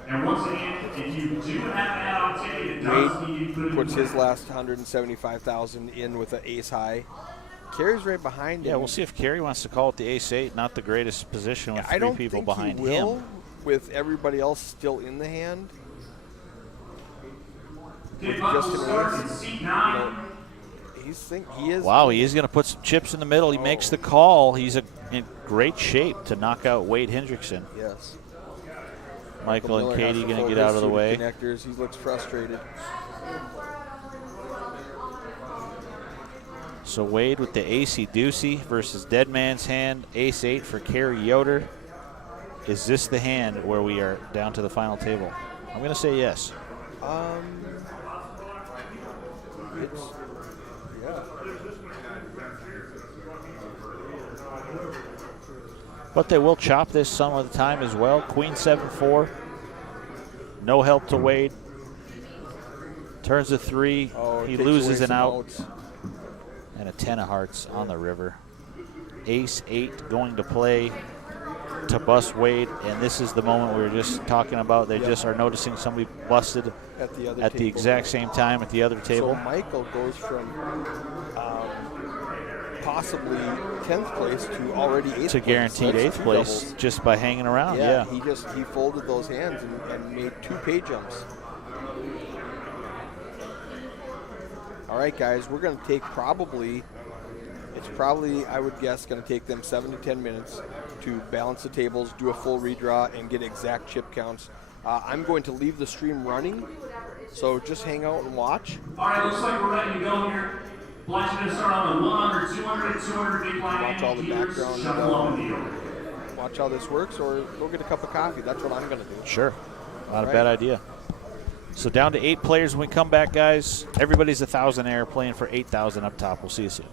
And once again, if you do have an add-on ticket, it does need to be put Wade in puts the his last 175,000 in with an ace high. Carrie's right behind him. Yeah, we'll see if Kerry wants to call it the ace-8. Not the greatest position with I three don't people think behind he will, him. with everybody else still in the hand. Pit Justin buckle starts in Woods, seat 9. He is. Wow, he is going to put some chips in the middle. He makes the call. He's in great shape to knock out Wade Hendrickson. Yes. Michael and Miller Katie has to going to fold get out his of the suited way. Connectors. He looks frustrated. So Wade with the acey deucey versus Dead Man's Hand, ace-8 for Kerry Yoder. Is this the hand where we are down to the final table? I'm going to say yes. It's, yeah. But they will chop this some of the time as well. Queen 7-4. No help to Wade. Turns a 3. Oh, He takes loses away an some out. outs. And a 10 of hearts on the river. Ace-8 going to play to bust Wade. And this is the moment we were just talking about. They just are noticing somebody busted At the other at the table. exact same time at the other table. So Michael goes from possibly 10th place to already 8th to place. guaranteed That's 8th two place doubles. just by hanging around. Yeah. He folded those hands and made 2 pay jumps. All right, guys, we're going to take it's probably, I would guess, going to take them 7 to 10 minutes to balance the tables, do a full redraw, and get exact chip counts. I'm going to leave the stream running, so just hang out and watch. All right, looks like we're ready to go here. Blinds are going to start on the 100, 200, 200 big blind Watch all the keepers. background, Shuffle up and deal. Watch how this works, or go get a cup of coffee. That's what I'm going to do. Sure. Not a Right. bad idea. So down to 8 players when we come back, guys. Everybody's a thousandaire playing for 8,000 up top. We'll see you soon.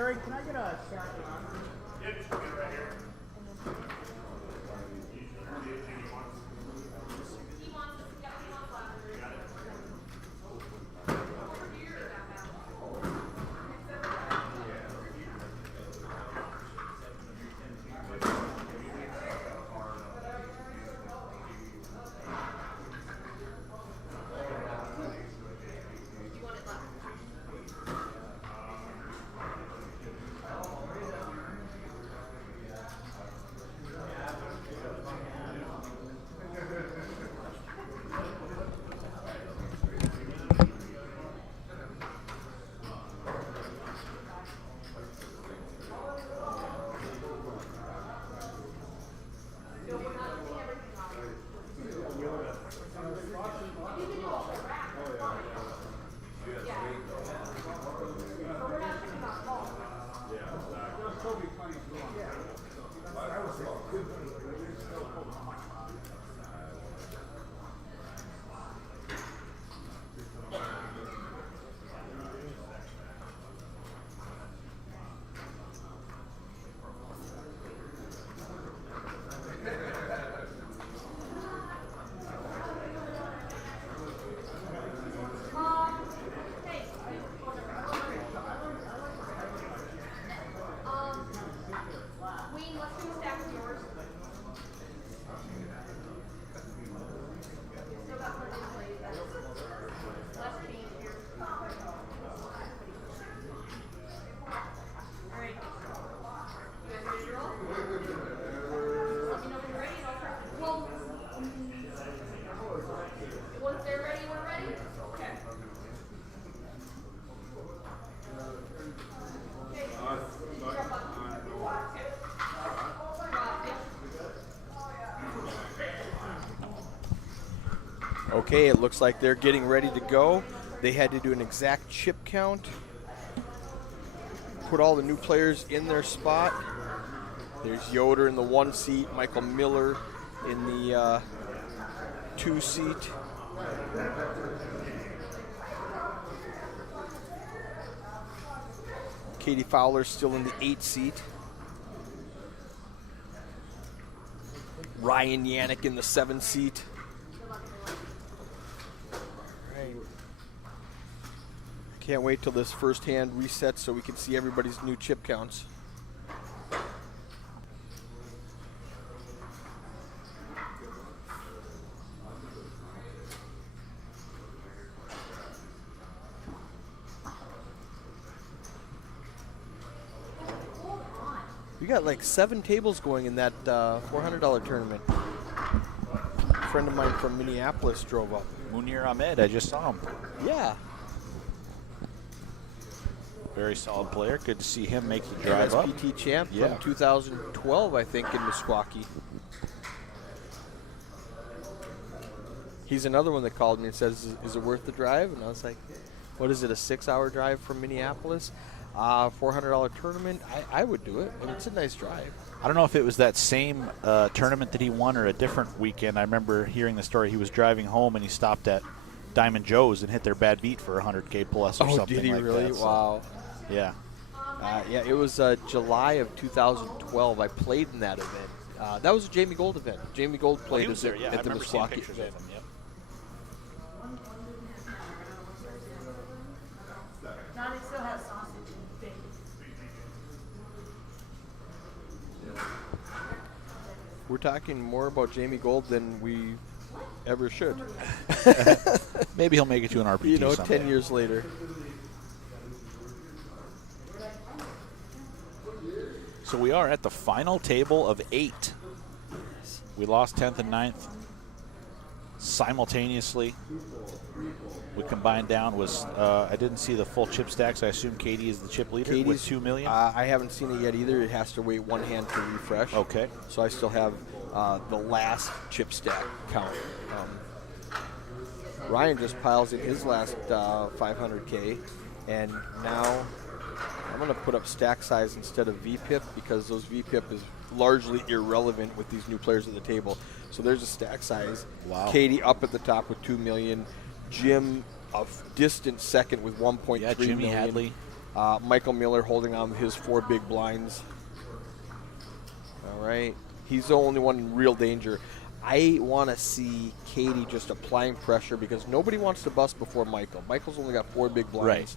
Jerry, can I get a shot? He wants to, yeah, he wants lavender. You want it lavender? Hey, Wayne, let's do a stack of yours. Still got plenty of plays. Less change here. Alright. You guys ready to roll? Let me know when you're ready and I'll start. Well, once they're ready, we're ready? Okay. Okay, it looks like they're getting ready to go. They had to do an exact chip count. Put all the new players in their spot. There's Yoder in the 1 seat, Michael Miller in the 2 seat. Katie Fowler still in the 8 seat. Ryan Yannick in the 7 seat. Can't wait till this first hand resets so we can see everybody's new chip counts. We got like 7 tables going in that $400 tournament. A friend of mine from Minneapolis drove up. Munir Ahmed, I just saw him. Yeah. Very solid player. Good to see him make the drive up. MSPT champ Yeah. from 2012, I think, in Meskwaki. He's another one that called me and says, is it worth the drive? And I was like, what is it, a 6-hour drive from Minneapolis? $400 tournament, I would do it. And it's a nice drive. I don't know if it was that same tournament that he won or a different weekend. I remember hearing the story. He was driving home and he stopped at Diamond Joe's and hit their bad beat for 100K plus or something did he like really? that. So, Wow. yeah. Yeah, it was July of 2012. I played in that event. That was a Jamie Gold event. Jamie Gold Well, played he was there, yeah. I at the remember seeing Meskwaki pictures event. of him, yep. Johnny still has sausage and bacon. We're talking more about Jamie Gold than we ever should. Maybe he'll make it to an RPT You know, someday. 10 years later. So we are at the final table of 8. We lost 10th and 9th simultaneously. We combined down was I didn't see the full chip stacks. I assume Katie is the chip leader with Katie's, 2 million. I haven't seen it yet either. It has to wait one hand to refresh. Okay. So I still have the last chip stack count. Ryan just piles in his last 500K, and now I'm going to put up stack size instead of VPIP because those VPIP is largely irrelevant with these new players at the table. So there's a stack size. Wow. Katie up at the top with 2 million. Jim a distant second with 1.3 Yeah, Jimmy million. Hadley. Michael Miller holding on his 4 big blinds. All right. He's the only one in real danger. I want to see Katie just applying pressure because nobody wants to bust before Michael. Michael's only got 4 big blinds. Right.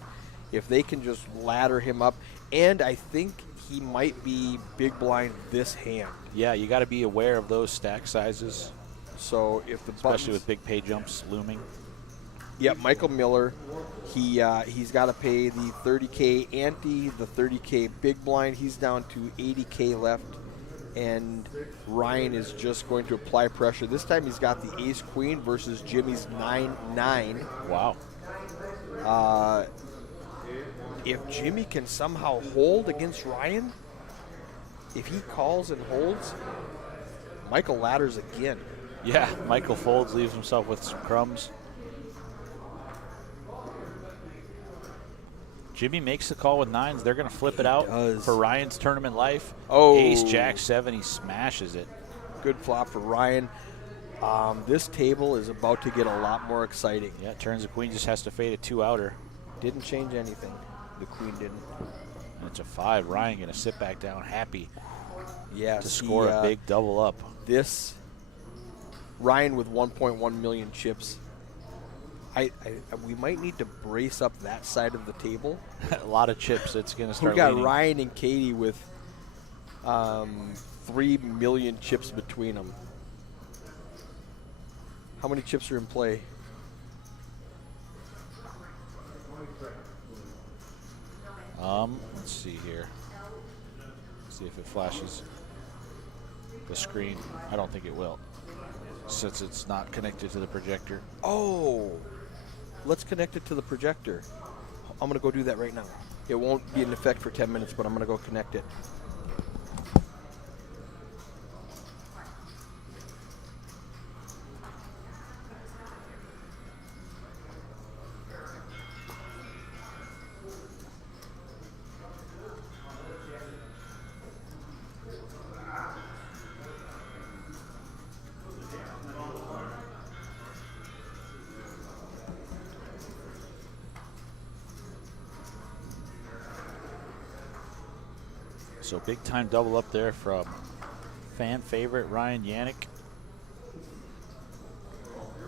If they can just ladder him up, and I think he might be big blind this hand. Yeah, you got to be aware of those stack sizes, So if the especially with big pay jumps looming. Yeah, Michael Miller, he's got to pay the 30K ante, the 30K big blind. He's down to 80K left, and Ryan is just going to apply pressure. This time he's got the ace queen versus Jimmy's 9-9. Wow. If Jimmy can somehow hold against Ryan, if he calls and holds, Michael ladders again. Yeah, Michael folds, leaves himself with some crumbs. Jimmy makes the call with 9s. They're going to flip it out does. for Ryan's tournament life. Oh. Ace, Jack, 7. He smashes it. Good flop for Ryan. This table is about to get a lot more exciting. Yeah, turns the queen, just has to fade a 2-outer. Didn't change anything. The queen didn't. And it's a 5. Ryan going to sit back down happy Yeah, to score a big double up. This Ryan with 1.1 million chips. We might need to brace up that side of the table. A lot of chips. It's going to start We got leaning. Ryan and Katie with 3 million chips between them. How many chips are in play? Let's see here. See if it flashes the screen. I don't think it will, since it's not connected to the projector. Oh, let's connect it to the projector. I'm going to go do that right now. It won't be in effect for 10 minutes, but I'm going to go connect it. So big time double up there from fan favorite Ryan Yannick,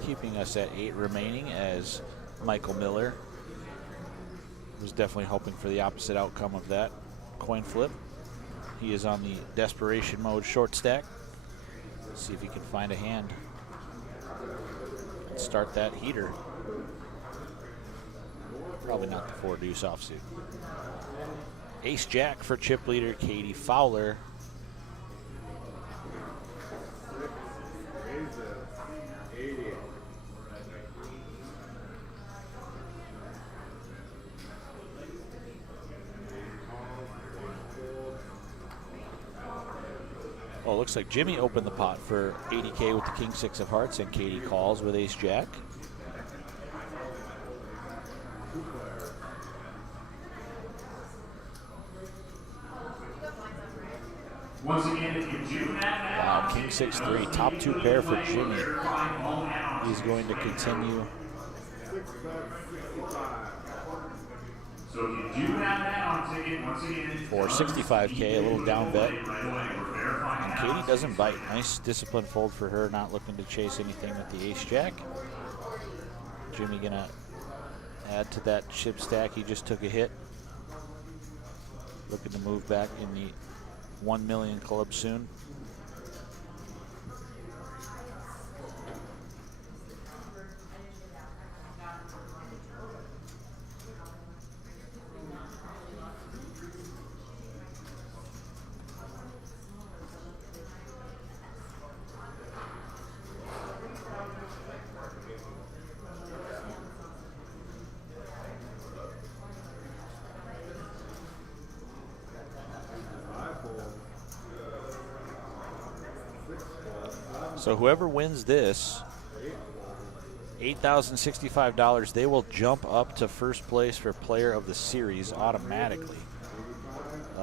keeping us at 8 remaining, as Michael Miller was definitely hoping for the opposite outcome of that coin flip. He is on the desperation mode short stack. Let's see if he can find a hand and start that heater. Probably not the 4 deuce offsuit. Ace Jack for chip leader Katie Fowler. Oh, it looks like Jimmy opened the pot for 80K with the King 6 of hearts, and Katie calls with Ace Jack. Once again, if you do have that Wow, King 6-3, top 2 pair for Jimmy. He's going to continue. So if you do have that on ticket, once again, For 65K, a little down bet. And Katie doesn't bite. Nice disciplined fold for her, not looking to chase anything with the Ace Jack. Jimmy gonna add to that chip stack. He just took a hit. Looking to move back in the 1 million club soon. So whoever wins this, $8,065, they will jump up to first place for player of the series automatically.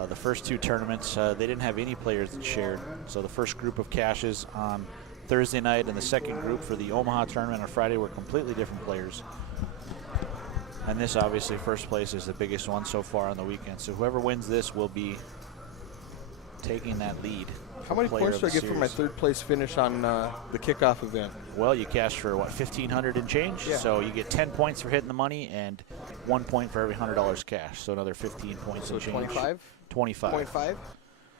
The first 2 tournaments, they didn't have any players that shared. So the first group of caches on Thursday night and the second group for the Omaha tournament on Friday were completely different players. And this, obviously, first place is the biggest one so far on the weekend. So whoever wins this will be taking that lead. How many Player points do I of the get for my series. 3rd place finish on the kickoff event? Well, you cashed for, what, 1,500 and change? Yeah. So you get 10 points for hitting the money and 1 point for every $100 cash. So another 15 points So and change. 25? 25. 0.5?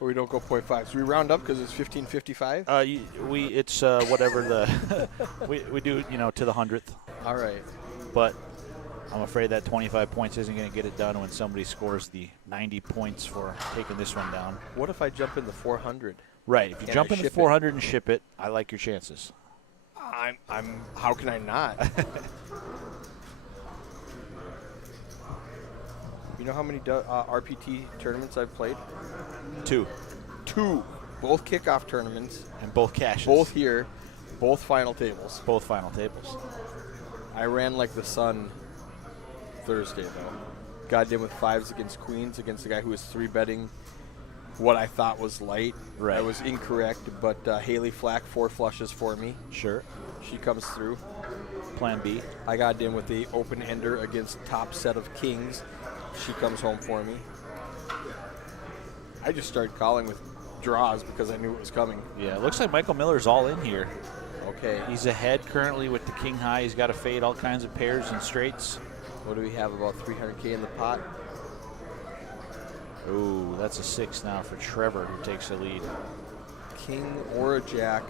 Or we don't go 0.5. So we round up because it's 1555? It's whatever the we do, to the 100th. All right. But I'm afraid that 25 points isn't going to get it done when somebody scores the 90 points for taking this one down. What if I jump in the 400? Right. If you And jump I in the ship it. 400 and ship it, I like your chances. How can I not? You know how many RPT tournaments I've played? 2. 2. Both kickoff tournaments. And both cashes. Both here. Both final tables. Both final tables. I ran like the sun Thursday, though. Got in with 5s against queens against the guy who was 3-betting what I thought was light. Right. I was incorrect, but Haley Flack 4 flushes for me. Sure. She comes through. Plan B. I got in with the open ender against top set of kings. She comes home for me. I just started calling with draws because I knew it was coming. Yeah, it looks like Michael Miller's all in here. Okay. He's ahead currently with the king high. He's got to fade all kinds of pairs and straights. What do we have? About 300K in the pot? Ooh, that's a 6 now for Trevor, who takes the lead. King or a jack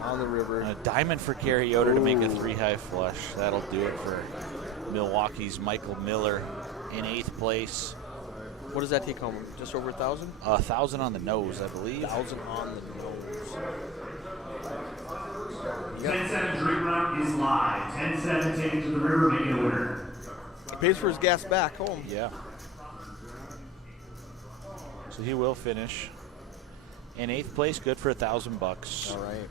on the river. And a diamond for Gary Yoder to make a Ooh. 3-high flush. That'll do it for Milwaukee's Michael Miller in 8th place. What does that take home? Just over 1,000? 1,000 on the nose, I believe. 1,000 on the nose. 10-7 drink round is live. 10-7 taken to the river, making a winner. Pays for his gas back home. Yeah. So he will finish in 8th place, good for $1,000. All right.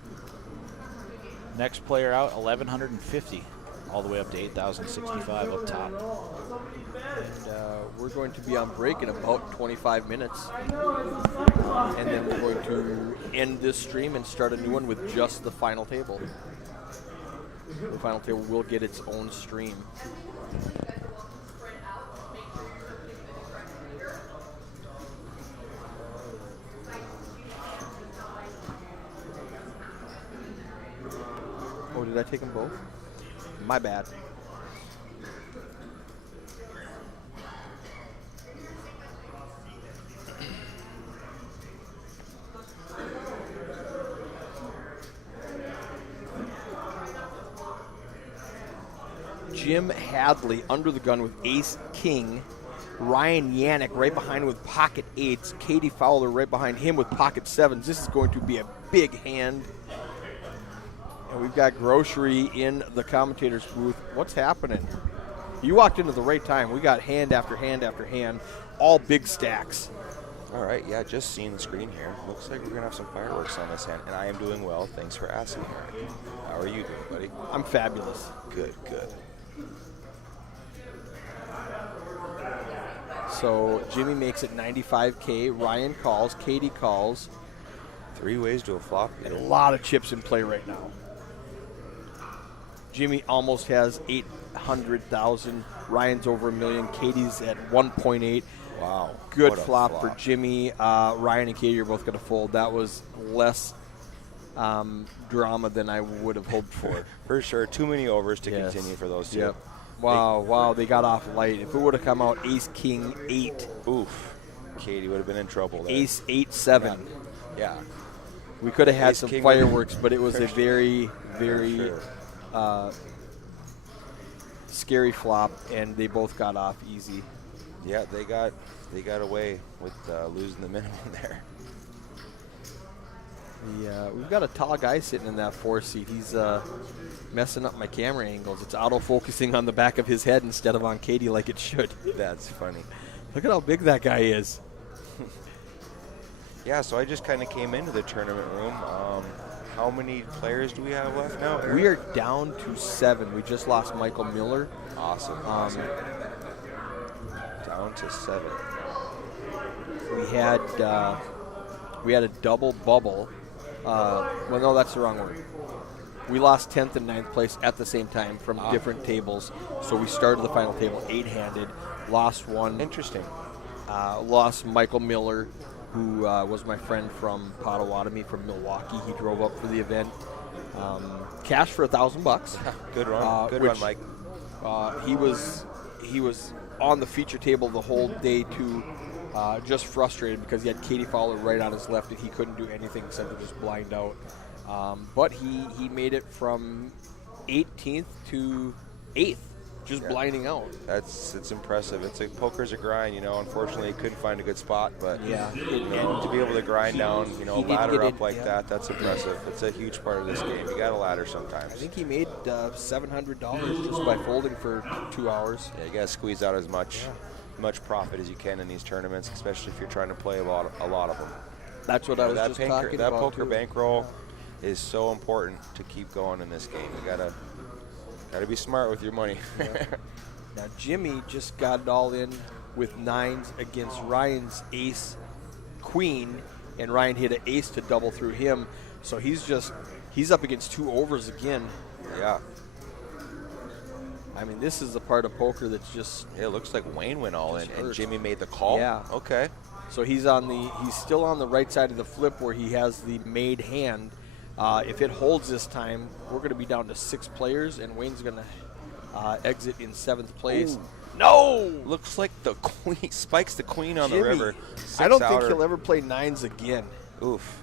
Next player out, 1,150, all the way up to 8,065 up top. And we're going to be on break in about 25 minutes. And then we're going to end this stream and start a new one with just the final table. The final table will get its own stream. Oh, did I take them both? My bad. Jim Hadley under the gun with ace king. Ryan Yannick right behind with pocket 8s. Katie Fowler right behind him with pocket 7s. This is going to be a big hand. And we've got Grocery in the commentator's booth. What's happening? You walked into the right time. We got hand after hand after hand, all big stacks. All right, yeah, just seeing the screen here. Looks like we're going to have some fireworks on this hand, and I am doing well. Thanks for asking, Eric. How are you doing, buddy? I'm fabulous. Good, good. So Jimmy makes it 95K. Ryan calls. Katie calls. 3 ways to a flop And here. a lot of chips in play right now. Jimmy almost has 800,000. Ryan's over $1 million. Katie's at 1.8. Wow. Good what a flop for Jimmy. Ryan and Katie are both going to fold. That was less drama than I would have hoped for. For sure, too many overs to Yes. continue for those two. Yep. Wow, they got off light. If it would have come out ace, king, 8, Oof. Katie would have been in trouble there. ace, 8, 7. Yeah. We could have had Ace, some king, fireworks, but it was a Christian. very, For very sure. scary flop, and they both got off easy. Yeah, they got away with losing the minimum there. We've got a tall guy sitting in that 4 seat. He's messing up my camera angles. It's auto-focusing on the back of his head instead of on Katie like it should. That's funny. Look at how big that guy is. Yeah, so I just kind of came into the tournament room. How many players do we have left now, Eric? We are down to 7. We just lost Michael Miller. Awesome. Down to 7. We had a double bubble. Well, no, that's the wrong word. We lost 10th and 9th place at the same time from different tables. So we started the final table 8-handed, lost one. Interesting. Lost Michael Miller, who was my friend from Potawatomi, from Milwaukee. He drove up for the event. Cash for $1,000. Good run. Good run, Mike. He was on the feature table the whole day too, just frustrated because he had Katie Fowler right on his left and he couldn't do anything except to just blind out. But he made it from 18th to 8th, just blinding out. It's impressive. Poker's a grind, Unfortunately, he couldn't find a good spot, but Yeah. to be able to grind down, He did ladder get up it, like yeah. that, that's impressive. It's a huge part of this game. You got to ladder sometimes. I think he made $700 just by folding for 2 hours. Yeah, you got to squeeze out as much profit as you can in these tournaments, especially if you're trying to play a lot of them. That's what I was just talking that about. poker too. bankroll is so important to keep going in this game. You gotta be smart with your money. Now Jimmy just got it all in with 9s against Ryan's ace queen, and Ryan hit an ace to double through him. So he's up against 2 overs again. Yeah. I mean, this is the part of poker that's just It looks like Wayne went all in, Just and hurts. Jimmy made the call. Yeah. Okay. so he's still on the right side of the flip where he has the made hand. If it holds this time, we're going to be down to 6 players, and Wayne's going to exit in 7th place. Ooh. No! Looks like the queen spikes the queen on Jimmy, the river. I don't 6 think outer. he'll ever play 9s again. Oof.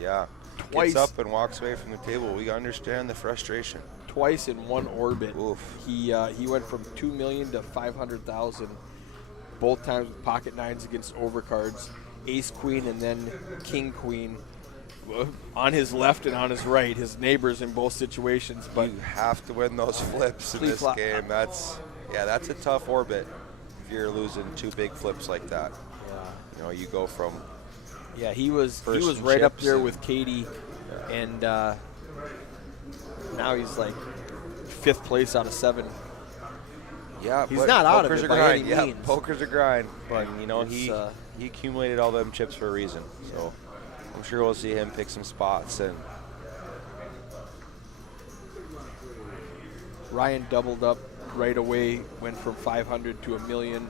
Yeah. Twice. Gets up and walks away from the table. We understand the frustration. Twice in one orbit. Oof. He went from $2 million to $500,000, both times with pocket 9s against overcards, ace queen and then king queen, on his left and on his right, his neighbors in both situations. But You have to win those flips in Please this flop. game. That's a tough orbit if you're losing 2 big flips like that. You go from yeah, he was First and right up chips there and- with Katie, and now he's like 5th place out of 7. Yeah, He's but not out of poker's it a by grind. any Yeah, means. poker's a grind. But And, he it's, accumulated all them chips for a reason. So I'm sure we'll see him pick some spots. And Ryan doubled up right away, went from 500 to $1 million.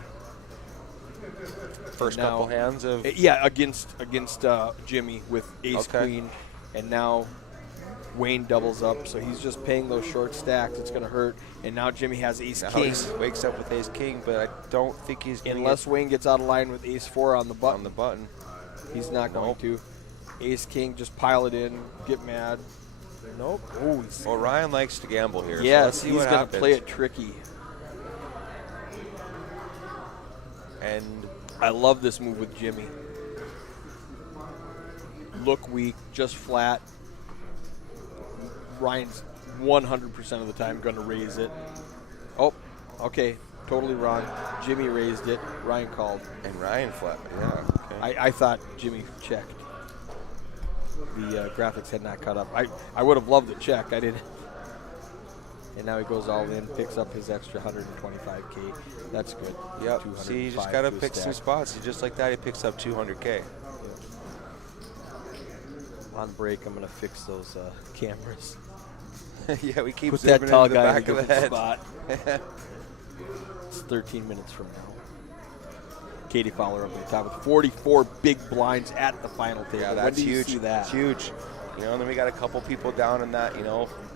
first Now- couple hands of Yeah, against Jimmy with ace Okay. queen, and now Wayne doubles up, so he's just paying those short stacks. It's going to hurt, and now Jimmy has ace now king. he wakes up with ace king, but I don't think he's going Unless Wayne gets out of line with ace 4 on the button, on the button. he's not going Nope. to. Ace king, just pile it in, get mad. Nope. Oh, Well, Ryan likes to gamble here. So yes, let's see he's what going to happens. play it tricky. And I love this move with Jimmy. Look weak, just flat. Ryan's 100% of the time going to raise it. Oh, okay, totally wrong. Jimmy raised it. Ryan called. Ryan flat. Yeah. Okay. I thought Jimmy checked. The graphics had not caught up. I would have loved to check. I didn't. And now he goes all in, picks up his extra 125K. That's good. Yep. See, you just got to pick some stack. spots. Just like that, he picks up 200K. On break, I'm going to fix those cameras. Yeah, we keep Put zooming that tall into the guy in a back of the different head. spot. It's 13 minutes from now. Katie Fowler up at the top with 44 big blinds at the final table. Yeah, when that's do you huge. see that? It's huge. And then we got a couple people down in that,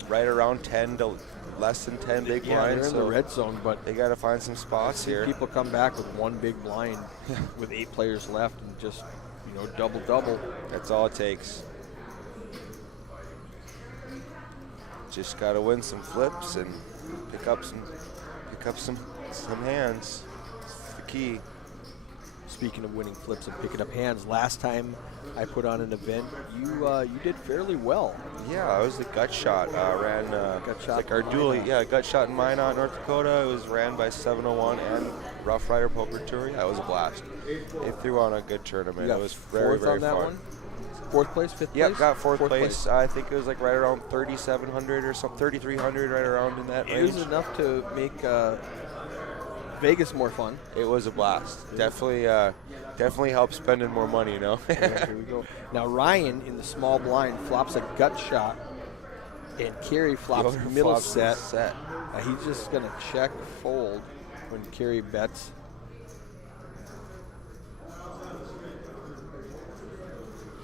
right around 10 to less than 10 big Yeah, blinds. they're in so the red zone, but they got to find some spots see here. people come back with one big blind with 8 players left and just, double. That's all it takes. Just got to win some flips and pick up some hands. That's the key. Speaking of winning flips and picking up hands, last time I put on an event, you did fairly well. Yeah, I was the gut shot. Ran Gut shot like our in duel. Minot. Yeah, gut shot in Minot, North Dakota. It was ran by 701 and Roughrider Poker Tour. Yeah, it was a blast. They threw on a good tournament. You It got was very, 4th very on that fun. one? 4th place, 5th Yep, place? got fourth place. I think it was like right around 3,700 or something, 3,300, right around in that It range. was enough to make Vegas more fun. It was a blast. Definitely helped spending more money, Yeah, here we go. Now Ryan in the small blind flops a gut shot, And Kerry flops Yoder middle flops the set. He's just going to check fold when Kerry bets.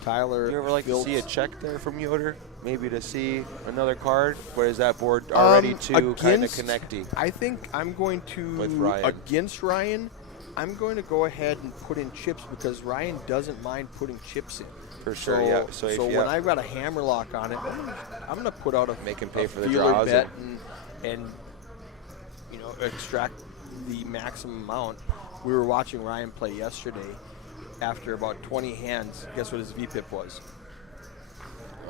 Tyler. You ever like to Filtz. see a check there from Yoder? Maybe to see another card? Or is that board already too kind of connecty? I think I'm going to, With Ryan. against Ryan, I'm going to go ahead and put in chips because Ryan doesn't mind putting chips in. For sure, yeah. So if when I've got a hammer lock on it, I'm going to put out a Make him pay a for the feeler draws bet and extract the maximum amount. We were watching Ryan play yesterday. After about 20 hands, guess what his VPIP was?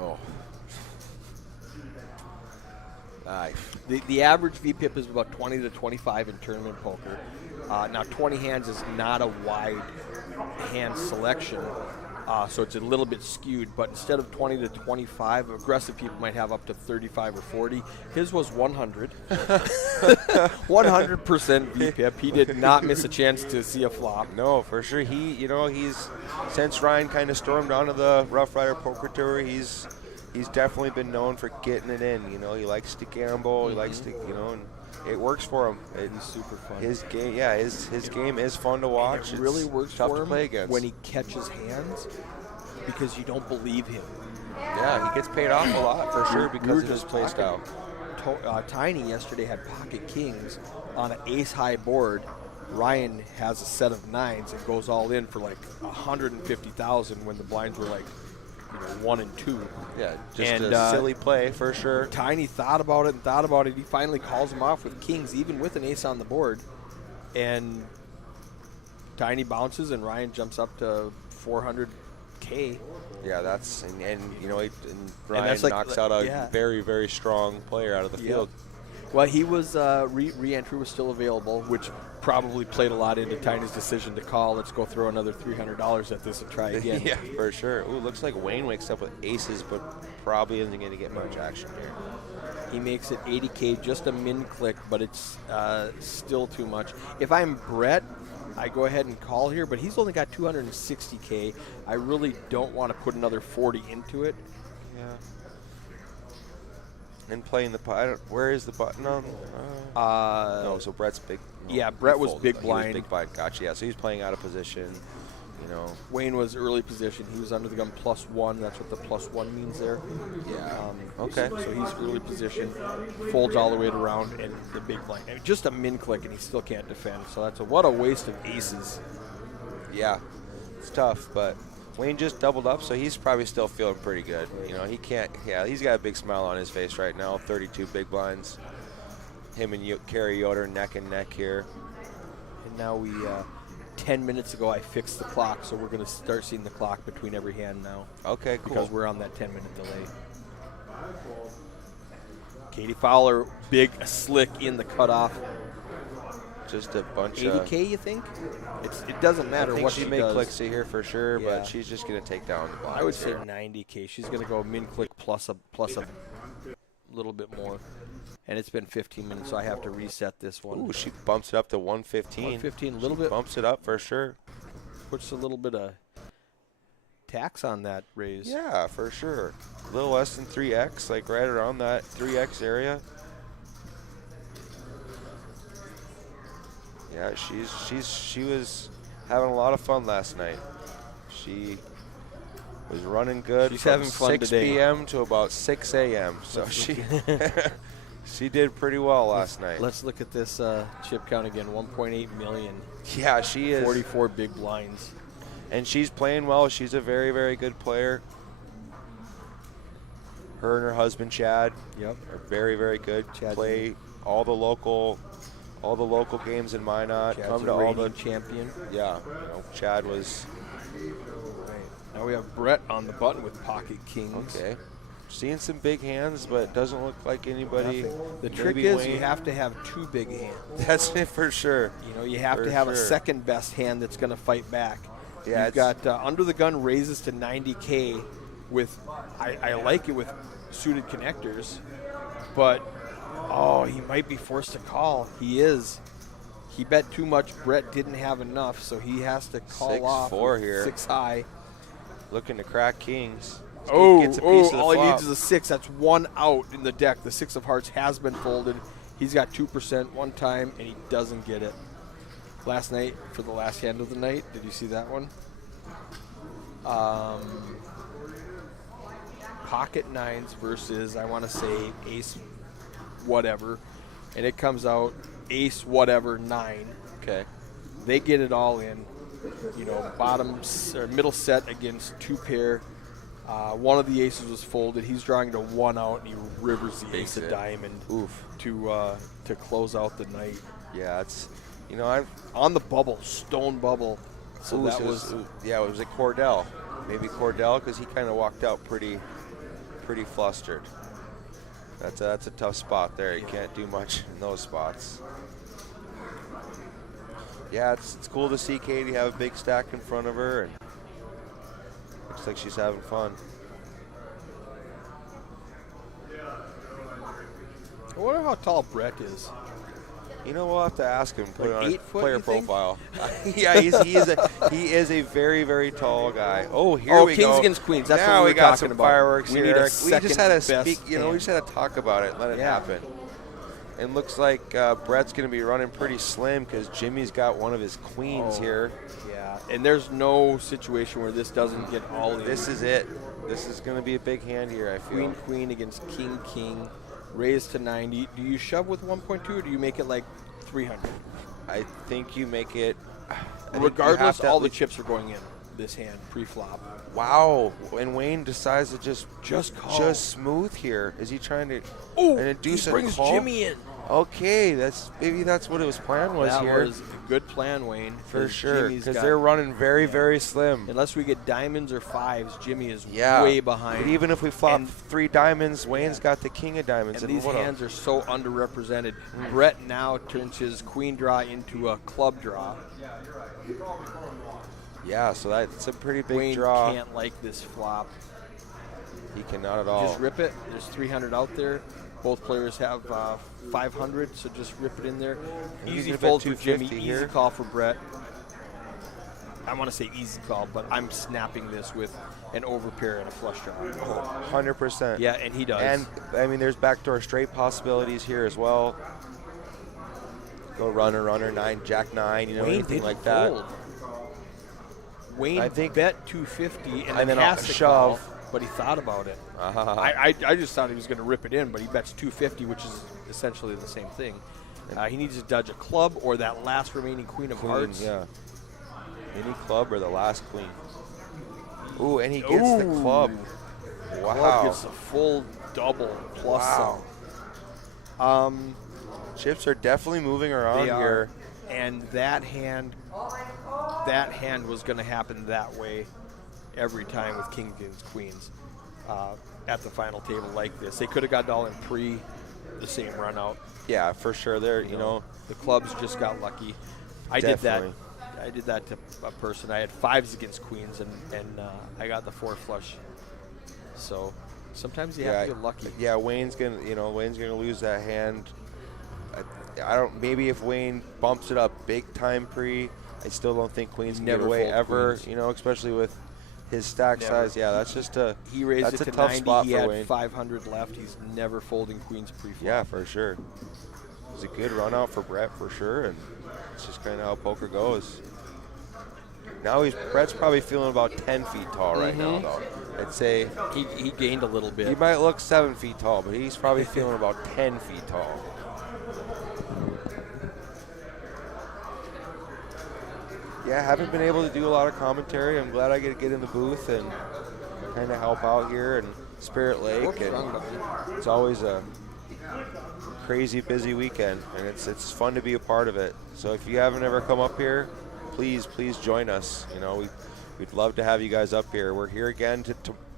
Oh. The average VPIP is about 20 to 25 in tournament poker. Now 20 hands is not a wide hand selection, so it's a little bit skewed. But instead of 20 to 25, aggressive people might have up to 35 or 40. His was 100. 100% VPIP. He did not miss a chance to see a flop. No, for sure. He's since Ryan kind of stormed onto the Roughrider Poker Tour, he's definitely been known for getting it in. He likes to gamble. He likes to, and it works for him. He's super fun. His game, his game is fun to watch. It really It's works tough for to him play against. when he catches hands because you don't believe him. Yeah, he gets paid off a lot for sure because of his play style. Tiny yesterday had pocket kings on an ace-high board. Ryan has a set of nines and goes all in for like 150,000 when the blinds were like 1 and 2. Yeah, just And, a silly play for sure. Tiny thought about it. He finally calls him off with kings, even with an ace on the board. And Tiny bounces, and Ryan jumps up to 400K. Yeah, Ryan like- knocks out a yeah. very, very strong player out of the field. Well, he was re-entry was still available, which probably played a lot into Tiny's decision to call. Let's go throw another $300 at this and try again. Yeah, for sure. Ooh, looks like Wayne wakes up with aces, but probably isn't going to get much action here. He makes it 80K, just a min click, but it's still too much. If I'm Brett, I go ahead and call here, but he's only got 260K. I really don't want to put another 40 into it. Yeah. And playing the pot. Where is the button on? No, so Brett's big. No, Yeah, Brett he was folded. big He was blind. big blind. Gotcha. Yeah, so he's playing out of position. Wayne was early position. He was under the gun +1. That's what the +1 means there. Yeah. Okay. So he's early position, folds all the way around, and the big blind. And just a min click, and he still can't defend. So what a waste of aces. Yeah, it's tough, but Wayne just doubled up, so he's probably still feeling pretty good. He can't. Yeah, he's got a big smile on his face right now. 32 big blinds. Him and Kerry Yoder neck and neck here. And now 10 minutes ago, I fixed the clock, so we're going to start seeing the clock between every hand now. Okay, cool. Because we're on that 10-minute delay. Katie Fowler, big slick in the cutoff. Just a bunch of 80K, you think? It doesn't matter I think what she she made does. clicks here for sure, Yeah. but she's just going to take down the blinds. I would say here. 90K. She's going to go min click plus a little bit more. And it's been 15 minutes, so I have to reset this one. Ooh, she bumps it up to 115. 115, a little She bit. Bumps it up for sure. Puts a little bit of tax on that raise. Yeah, for sure. A little less than 3x, like right around that 3x area. Yeah, she was having a lot of fun last night. She was running good She's from having fun 6 today. p.m. to about 6 a.m. So she did pretty well last night. Let's look at this chip count again. 1.8 million. Yeah, she is. 44 big blinds. And she's playing well. She's a very, very good player. Her and her husband Chad Yep. are very, very good. Chad's Play all the local games in Minot. Chad's Come a to all the reigning champion. yeah. Chad was Right. Now we have Brett on the button with pocket kings. okay. Seeing some big hands, but it doesn't look like anybody. Nothing. The trick maybe is Wayne. you have to have two big hands. That's it for sure. You have For to have a sure. second best hand that's going to fight back. Yeah, You've got under the gun raises to 90K with, I like it with suited connectors, but he might be forced to call. He is. He bet too much. Brett didn't have enough, so he has to call off 6-4 with here. 6 high. Looking to crack kings. Oh, gets a piece of the all he flop. needs is a 6. That's one out in the deck. The 6 of hearts has been folded. He's got 2% one time, and he doesn't get it. Last night, for the last hand of the night, did you see that one? Pocket nines versus, I want to say, ace whatever. And it comes out ace whatever 9. Okay. They get it all in. Bottom or middle set against 2 pair. One of the aces was folded. He's drawing to 1 out, and he rivers the ace of diamond. Oof. To close out the night. Yeah, it's, I'm On the bubble, stone bubble. So that was it was a Cordell. Maybe Cordell, because he kind of walked out pretty flustered. That's a tough spot there. You can't do much in those spots. Yeah, it's cool to see Katie have a big stack in front of her, and looks like she's having fun. I wonder how tall Brett is. We'll have to ask him. Put Like it on 8 his foot, player you think? profile. Yeah, he is a very, very tall guy. Oh, here we Kings go. against queens. That's now what we we're got talking some about. fireworks We here. need a Eric. We just had to second speak. best We hand. just had to talk about it. Let it happen. And looks like Brett's going to be running pretty slim because Jimmy's got one of his queens here. Yeah, and there's no situation where this doesn't get all in. This is it. This is going to be a big hand here, I feel. Queen against king, raised to 90. Do you shove with 1.2 or do you make it like 300? I think you make it. Regardless, all the chips are going in this hand pre-flop. Wow, and Wayne decides to Just call. just smooth here. Is he trying to Oh, induce he a brings call? Jimmy in. Okay, maybe that's what his plan was That here. was a good plan, Wayne. For sure, Jimmy's because got- they're running very, very slim. Unless we get diamonds or 5s, Jimmy is Yeah, way behind. But even if we flop And- 3 diamonds, Wayne's got the king of diamonds. And these what a- hands are so underrepresented. Brett now turns his queen draw into a club draw. Yeah, so that's a pretty big Wayne draw. can't like this flop. He cannot at all. Just rip it. There's 300 out there. Both players have 500, so just rip it in there. He's Easy gonna bet fold for Jimmy. 250 Easy here. call for Brett. I want to say easy call, but I'm snapping this with an overpair and a flush draw. 100%. Yeah, and he does. And, I mean, there's backdoor straight possibilities here as well. Go runner, 9, jack 9, Wayne anything didn't like that. fold. Wayne I think- bet 250 and And then then has to shove. call, but he thought about it. Uh-huh. I just thought he was going to rip it in, but he bets 250, which is essentially the same thing. He needs to dodge a club or that last remaining queen of hearts. Yeah. Any club or the last queen. Ooh, and he gets the club. Wow. Club gets a full double plus Wow. some. Chips are definitely moving around They are, here. and that hand was going to happen that way every time with king against queens at the final table like this. They could have got it all in pre the same run out. Yeah, for sure. They're, you know, The clubs just got lucky. I Definitely. did that to a person. I had 5s against queens, and I got the 4 flush. So sometimes you have to get lucky. Yeah, Wayne's gonna lose that hand. I don't. Maybe if Wayne bumps it up big time pre, I still don't think Queens can Never get away fold ever. queens. You know, especially with his stack Never. size. Yeah, that's just a. He raised that's it a to tough 90. spot He for had Wayne. 500 left. He's never folding queens pre-flop. Yeah, for sure. It was a good run out for Brett for sure, and it's just kind of how poker goes. Now Brett's probably feeling about 10 feet tall right now, though. I'd say He gained a little bit. he might look 7 feet tall, but he's probably feeling about 10 feet tall. Yeah, haven't been able to do a lot of commentary. I'm glad I get to get in the booth and kind of help out here in Spirit Lake. And it's always a crazy busy weekend, and it's fun to be a part of it. So if you haven't ever come up here, please join us. You know, we'd love to have you guys up here. We're here again to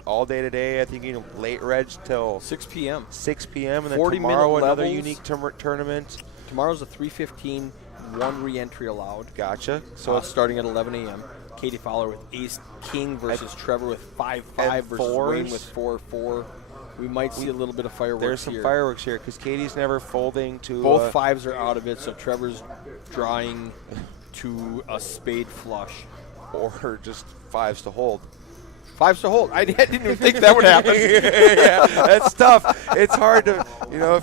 all day today. I think late reg till 6 p.m. 6 p.m. and then 40-minute tomorrow another levels. unique tournament. Tomorrow's a 3:15, 1 re-entry allowed. Gotcha. So it's starting at 11 a.m. Katie Fowler with Ace King versus Trevor with 5-5 and versus fours. Wayne with 4-4. We might see a little bit of fireworks There's some here. fireworks here because Katie's never folding to Both 5s are out of it, so Trevor's drawing to a spade flush. or just 5s to hold. 5's to hold. I didn't even think that would happen. Yeah, that's tough. It's hard to,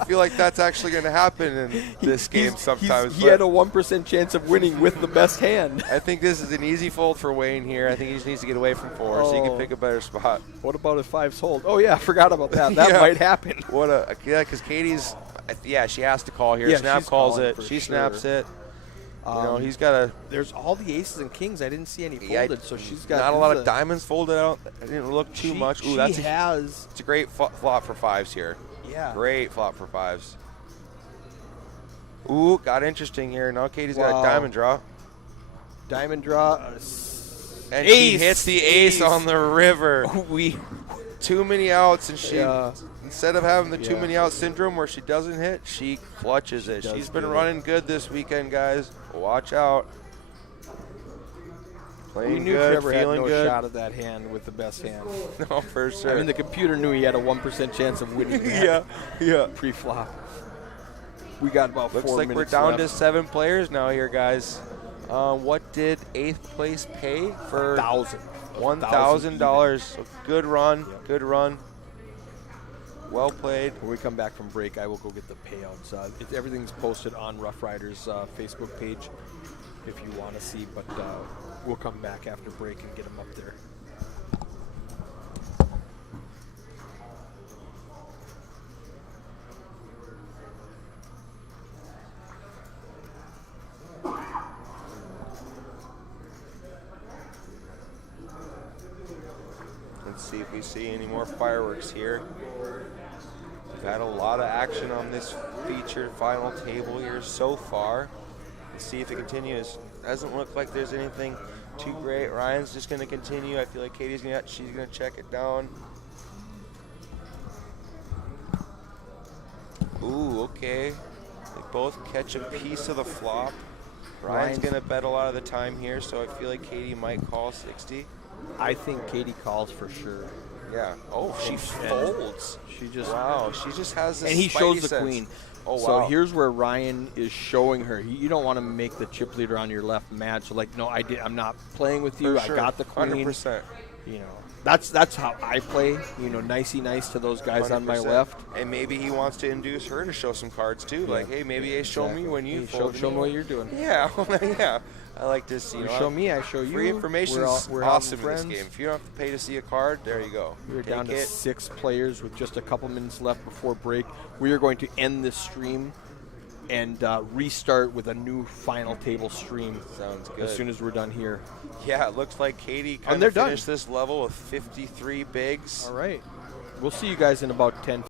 feel like that's actually going to happen in this game sometimes. He but had a 1% chance of winning with the best hand. I think this is an easy fold for Wayne here. I think he just needs to get away from 4 so he can pick a better spot. What about if 5's hold? Oh, yeah, I forgot about that. That Yeah. might happen. Because Katie's, she has to call here. Yeah, Snap she's calls calling it. for She sure. snaps it. He's got a. There's all the aces and kings. I didn't see any Yeah, folded, so she's got not a lot of diamonds folded out. It didn't look too much. Ooh, She has. it's a great flop for 5s here. Yeah. Great flop for 5s. Ooh, got interesting here. Now Katie's got Wow. a diamond draw. Diamond draw. And she Ace, hits the ace on the river. We. Too many outs, and she, Yeah. instead of having the too Yeah. many out syndrome where she doesn't hit, she clutches it. does She's been get it. running good this weekend, guys. Watch out. Playing We knew good, Trevor had feeling no good. shot at that hand with the best hand. No, for sure. I mean, the computer knew he had a 1% chance of winning that yeah. pre-flop. We got about Looks 4 like minutes we're down left. to 7 players now here, guys. What did 8th place pay for? $1,000. So good run. Good run. Well played. When we come back from break, I will go get the payouts. Everything's posted on Roughrider's Facebook page if you want to see, but we'll come back after break and get them up there. Let's see if we see any more fireworks here. We've had a lot of action on this featured final table here so far. Let's see if it continues. Doesn't look like there's anything too great. Ryan's just going to continue. I feel like she's going to check it down. Ooh, okay. They both catch a piece of the flop. Ryan's going to bet a lot of the time here, so I feel like Katie might call 60. I think Katie calls for sure. Yeah. Oh, she folds. She just Wow, she just has this and he spidey shows the sense. queen. Oh, So wow. here's where Ryan is showing her. You don't want to make the chip leader on your left mad. So like, no, I'm not playing with you. For sure. I got the queen. 100%. You know, that's how I play. You know, nicey nice to those guys on my 100%. left. And maybe he wants to induce her to show some cards too. Like, hey, maybe Ace, show me when you fold. show me what you're doing. Yeah, yeah. I like to see. You show me, I show you. Free information is we're awesome in friends. this game. If you don't have to pay to see a card, there you go. We're Take down to it. 6 players with just a couple minutes left before break. We are going to end this stream and restart with a new final table stream. Sounds good. As soon as we're done here. Yeah, it looks like Katie kind they're of done. finished this level with 53 bigs. All right. We'll see you guys in about 10,